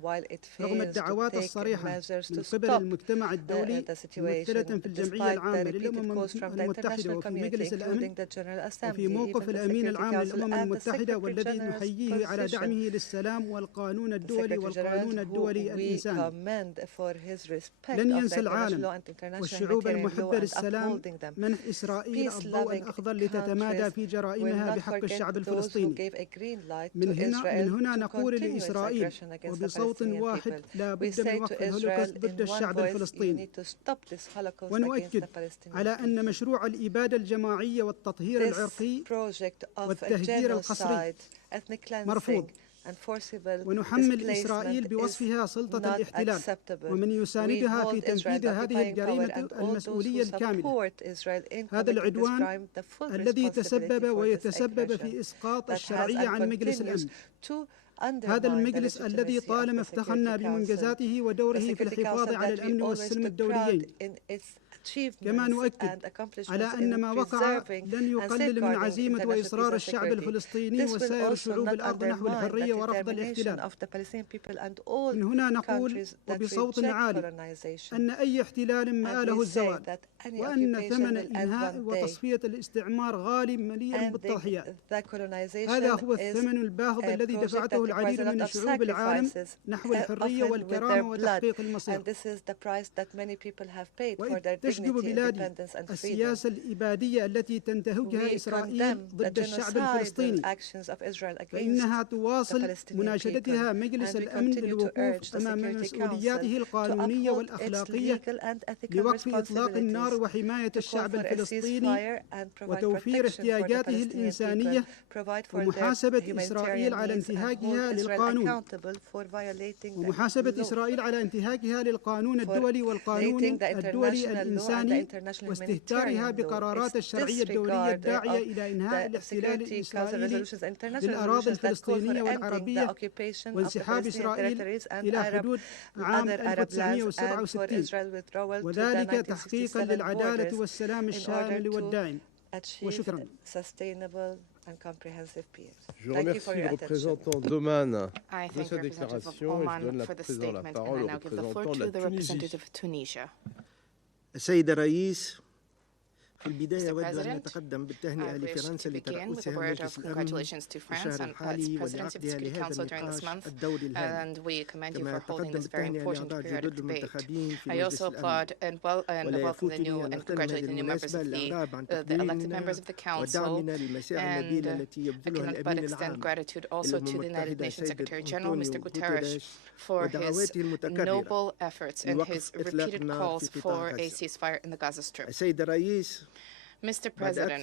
رغم الدعوات الصريحة من قبل المجتمع الدولي ممثلة في الجمعية العامة للأمم المتحدة وفي مجلس الأمن وفي موقف الأمين العام للأمم المتحدة والذي نحييه على دعمه للسلام والقانون الدولي والقانون الدولي الإنساني. لن ينسى العالم والشعوب المحبة للسلام منح إسرائيل الضوء الأخضر لتتمادى في جرائمها بحق الشعب الفلسطيني. من هنا نقول لإسرائيل وبصوت واحد لا بد من وقف الهولوكوست ضد الشعب الفلسطيني. ونؤكد على أن مشروع الإبادة الجماعية والتطهير العرقي والتهجير القسري مرفوض، ونحمل إسرائيل بوصفها سلطة الاحتلال ومن يساندها في تنفيذ هذه الجريمة المسؤولية الكاملة. هذا العدوان الذي تسبب ويتسبب في إسقاط الشرعية عن مجلس الأمن، هذا المجلس الذي طالما افتخرنا بمنجزاته ودوره في الحفاظ على الأمن والسلم الدوليين. كما نؤكد على أن ما وقع لن يقلل من عزيمة وإصرار الشعب الفلسطيني وسائر شعوب الأرض نحو الحرية ورفض الاحتلال. من هنا نقول وبصوت عالي أن أي احتلال مآله الزوال، وأن ثمن الإنهاء وتصفية الاستعمار غالي مليء بالتضحيات. هذا هو الثمن الباهظ الذي دفعته العديد من شعوب العالم نحو الحرية والكرامة وتحقيق المصير. تشجب بلادي السياسة الإبادية التي تنتهجها إسرائيل ضد الشعب الفلسطيني، فإنها تواصل مناشدتها مجلس الأمن للوقوف أمام مسؤولياته القانونية والأخلاقية لوقف إطلاق النار وحماية الشعب الفلسطيني وتوفير احتياجاته الإنسانية ومحاسبة إسرائيل على انتهاكها للقانون للقانون الدولي والقانون الدولي الإنساني واستهتارها بقرارات الشرعية الدولية الداعية إلى إنهاء الاحتلال الإسرائيلي للأراضي الفلسطينية والعربية وانسحاب إسرائيل إلى حدود عام 1967 وذلك تحقيقا للعدالة والسلام الشامل والدائم. وشكرا. Je remercie le représentant d'Oman de sa déclaration et je donne la parole au représentant de la Tunisie. السيد الرئيس، في البداية أود أن أتقدم بالتهنئة لفرنسا لترأسها مجلس الأمن في الشهر الحالي ولعقدها لهذا النقاش الدوري الهام، كما أتقدم بالتهنئة لأعضاء جدد المنتخبين في مجلس الأمن، ولا يفوتني أن أغتنم بالمناسبة الإعراب عن تقديرنا ودعمنا للمساعي النبيلة التي يبذلها الأمين العام للأمم المتحدة السيد أنطونيو غوتيريش ودعواته المتكررة لوقف إطلاق النار في قطاع غزة. السيد الرئيس، Mr. President,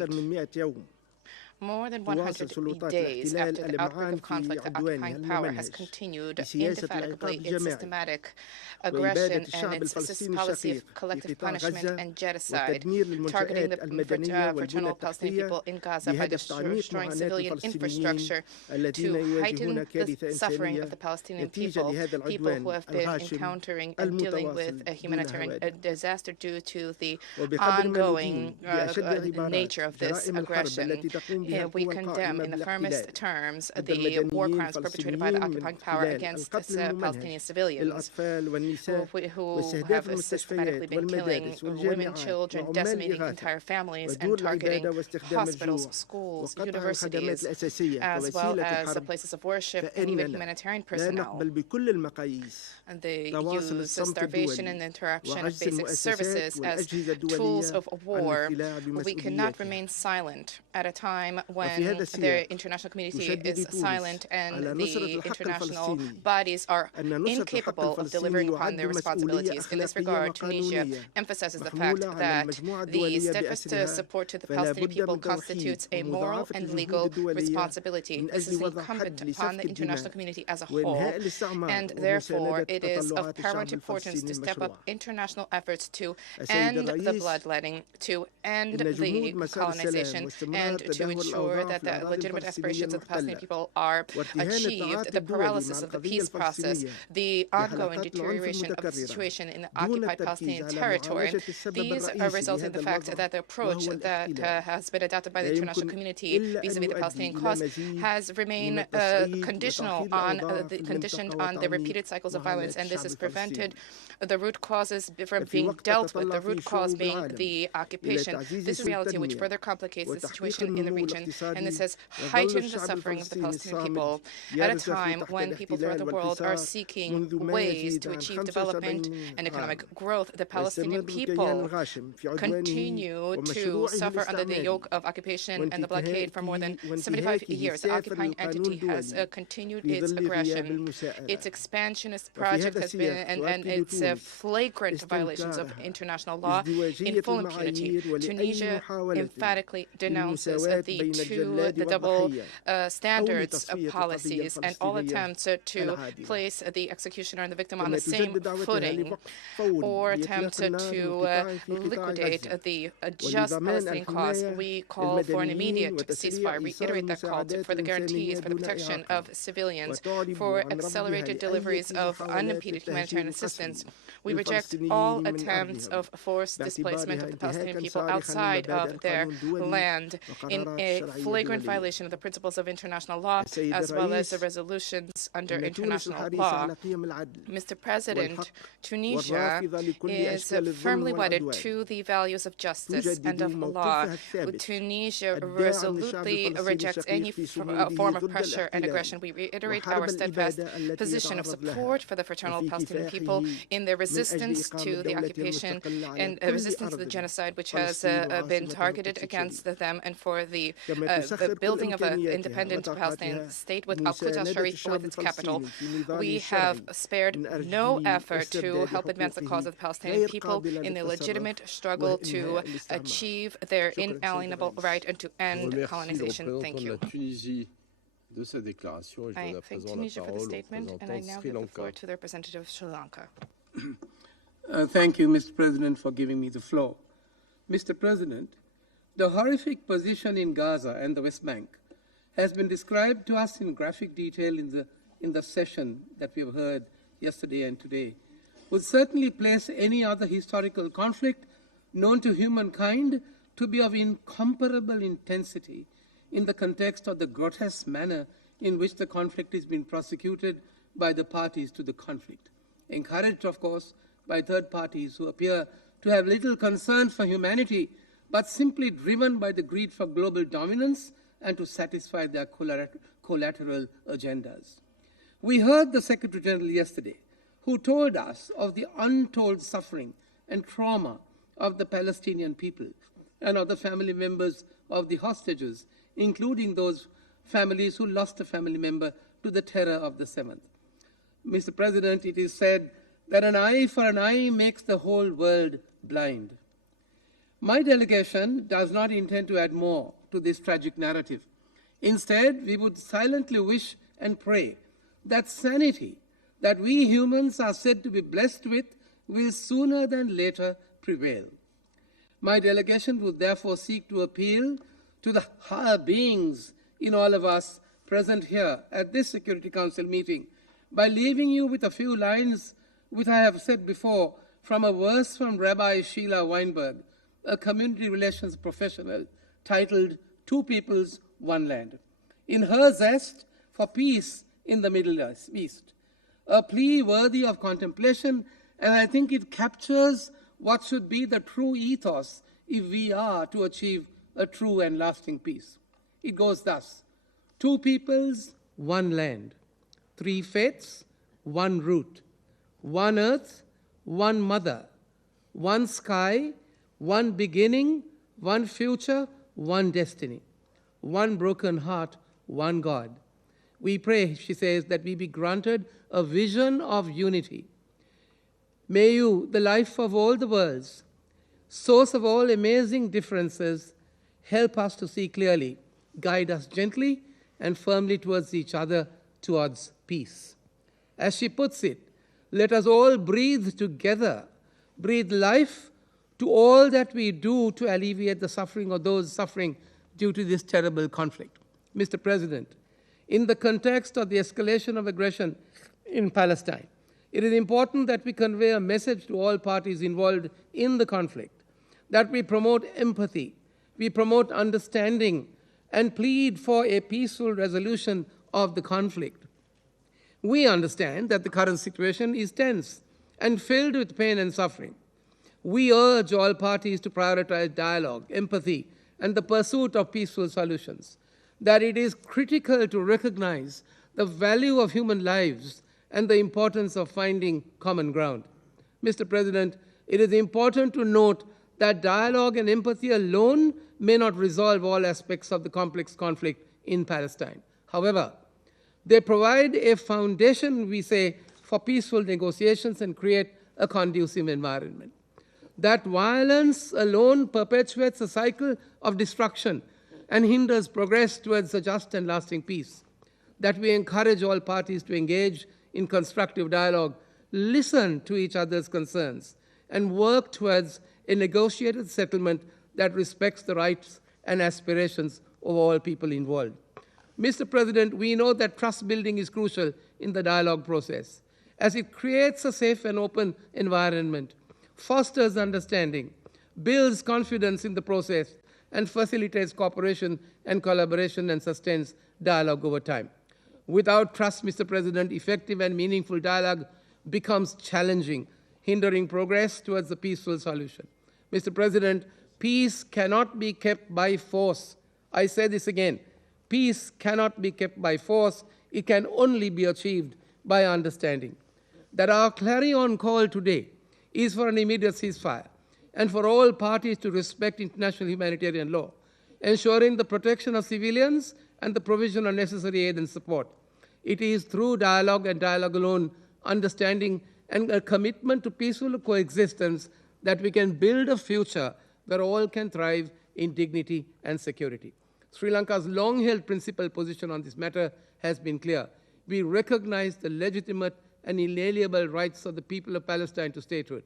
more than 100 days after the outbreak of conflict, the occupying power has continued indefatigably its systematic aggression and its policy of collective punishment and genocide, targeting the fraternal Palestinian people in Gaza by destroying civilian infrastructure to heighten the suffering of the Palestinian people who have been encountering and dealing with a humanitarian disaster due to the ongoing nature of this aggression. We condemn in the firmest terms the war crimes perpetrated by the occupying power against Palestinian civilians who have systematically been killing women, children, decimating entire families, and targeting hospitals, schools, universities, as well as places of worship and even humanitarian personnel. And they use starvation and interruption of basic services as tools of war. We cannot remain silent at a time when the international community is silent and the international bodies are incapable of delivering upon their responsibilities. In this regard, Tunisia emphasizes the fact that the steadfast support to the Palestinian people constitutes a moral and legal responsibility. This is incumbent upon the international community as a whole, and therefore it is of paramount importance to step up international efforts to end the bloodletting, to end the colonization, and to ensure that the legitimate aspirations of the Palestinian people are achieved. The paralysis of the peace process, the ongoing deterioration of the situation in the occupied Palestinian territory, these are resulting in the fact that the approach that has been adopted by the international community vis-a-vis the Palestinian cause has remained conditioned on the repeated cycles of violence, and this has prevented the root causes from being dealt with, the root cause being the occupation. This is a reality which further complicates the situation in the region, and this has heightened the suffering of the Palestinian people at a time when people throughout the world are seeking ways to achieve development and economic growth. The Palestinian people continue to suffer under the yoke of occupation and the blockade for more than 75 years. The occupying entity has continued its aggression. Its expansionist project has been, and its flagrant violations of international law in full impunity. Tunisia emphatically denounces the double standards of policies and all attempts to place the executioner and the victim on the same footing, or attempts to liquidate the just Palestinian cause. We call for an immediate ceasefire, reiterate that call for the guarantees for the protection of civilians, for accelerated deliveries of unimpeded humanitarian assistance. We reject all attempts of forced displacement of the Palestinian people outside of their land in a flagrant violation of the principles of international law as well as the resolutions under international law. Mr. President, Tunisia is firmly wedded to the values of justice and of law. Tunisia resolutely rejects any form of pressure and aggression. We reiterate our steadfast position of support for the fraternal Palestinian people in their resistance to the occupation and resistance to the genocide which has been targeted against them, and for the building of an independent Palestinian state with Al-Quds Sharif with its capital. We have spared no effort to help advance the cause of the Palestinian people in their legitimate struggle to achieve their inalienable right and to end colonization. Thank you. I thank Tunisia for the statement, and I now give the floor to the representative of Sri Lanka. Thank you, Mr. President, for giving me the floor. Mr. President, the horrific position in Gaza and the West Bank has been described to us in graphic detail in the session that we have heard yesterday and today, would certainly place any other historical conflict known to humankind to be of incomparable intensity in the context of the grotesque manner in which the conflict is being prosecuted by the parties to the conflict, encouraged, of course, by third parties who appear to have little concern for humanity, but simply driven by the greed for global dominance and to satisfy their collateral agendas. We heard the Secretary General yesterday, who told us of the untold suffering and trauma of the Palestinian people and of the family members of the hostages, including those families who lost a family member to the terror of the 7th. Mr. President, it is said that an eye for an eye makes the whole world blind. My delegation does not intend to add more to this tragic narrative. Instead, we would silently wish and pray that sanity that we humans are said to be blessed with will sooner than later prevail. My delegation would therefore seek to appeal to the higher beings in all of us present here at this Security Council meeting by leaving you with a few lines which I have said before from a verse from Rabbi Sheila Weinberg, a community relations professional, titled Two Peoples, One Land. In her zest for peace in the Middle East, a plea worthy of contemplation, and I think it captures what should be the true ethos if we are to achieve a true and lasting peace. It goes thus: two peoples, one land, three faiths, one root, one earth, one mother, one sky, one beginning, one future, one destiny, one broken heart, one God. We pray, she says, that we be granted a vision of unity. May you, the life of all the worlds, source of all amazing differences, help us to see clearly, guide us gently and firmly towards each other, towards peace. As she puts it, let us all breathe together, breathe life to all that we do to alleviate the suffering of those suffering due to this terrible conflict. Mr. President, in the context of the escalation of aggression in Palestine, it is important that we convey a message to all parties involved in the conflict, that we promote empathy, we promote understanding, and plead for a peaceful resolution of the conflict. We understand that the current situation is tense and filled with pain and suffering. We urge all parties to prioritize dialogue, empathy, and the pursuit of peaceful solutions, that it is critical to recognize the value of human lives and the importance of finding common ground. Mr. President, it is important to note that dialogue and empathy alone may not resolve all aspects of the complex conflict in Palestine. However, they provide a foundation, we say, for peaceful negotiations and create a conducive environment. That violence alone perpetuates a cycle of destruction and hinders progress towards a just and lasting peace. That we encourage all parties to engage in constructive dialogue, listen to each other's concerns, and work towards a negotiated settlement that respects the rights and aspirations of all people involved. Mr. President, we know that trust building is crucial in the dialogue process, as it creates a safe and open environment, fosters understanding, builds confidence in the process, and facilitates cooperation and collaboration and sustains dialogue over time. Without trust, Mr. President, effective and meaningful dialogue becomes challenging, hindering progress towards a peaceful solution. Mr. President, peace cannot be kept by force. I say this again. Peace cannot be kept by force. It can only be achieved by understanding. That our clarion call today is for an immediate ceasefire and for all parties to respect international humanitarian law, ensuring the protection of civilians and the provision of necessary aid and support. It is through dialogue and dialogue alone, understanding and a commitment to peaceful coexistence that we can build a future where all can thrive in dignity and security. Sri Lanka's long-held principal position on this matter has been clear. We recognize the legitimate and inalienable rights of the people of Palestine to statehood.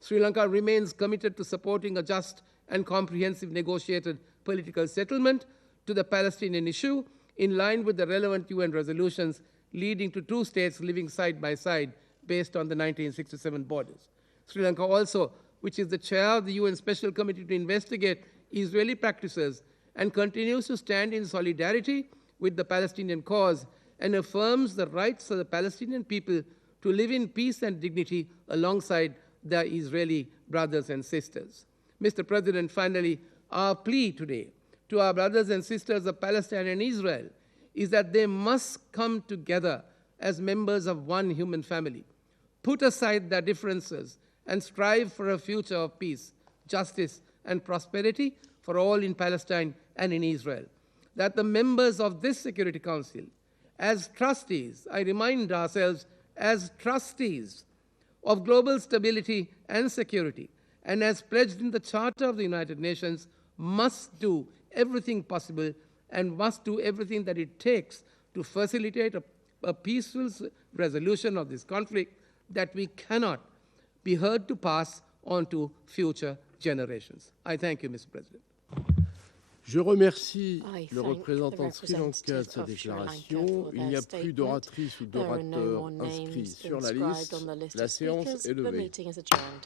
Sri Lanka remains committed to supporting a just and comprehensive negotiated political settlement to the Palestinian issue in line with the relevant UN resolutions leading to two states living side by side based on the 1967 borders. Sri Lanka also, which is the chair of the UN Special Committee to investigate Israeli practices, and continues to stand in solidarity with the Palestinian cause and affirms the rights of the Palestinian people to live in peace and dignity alongside their Israeli brothers and sisters. Mr. President, finally, our plea today to our brothers and sisters of Palestine and Israel is that they must come together as members of one human family, put aside their differences, and strive for a future of peace, justice, and prosperity for all in Palestine and in Israel. That the members of this Security Council, as trustees, I remind ourselves, as trustees of global stability and security, and as pledged in the Charter of the United Nations, must do everything possible and must do everything that it takes to facilitate a peaceful resolution of this conflict that we cannot be heard to pass on to future generations. I thank you, Mr. President. Je remercie le représentant Sri Lanka de sa déclaration. Il n'y a plus d'oratrice ou d'orateur inscrits sur la liste. La séance est levée.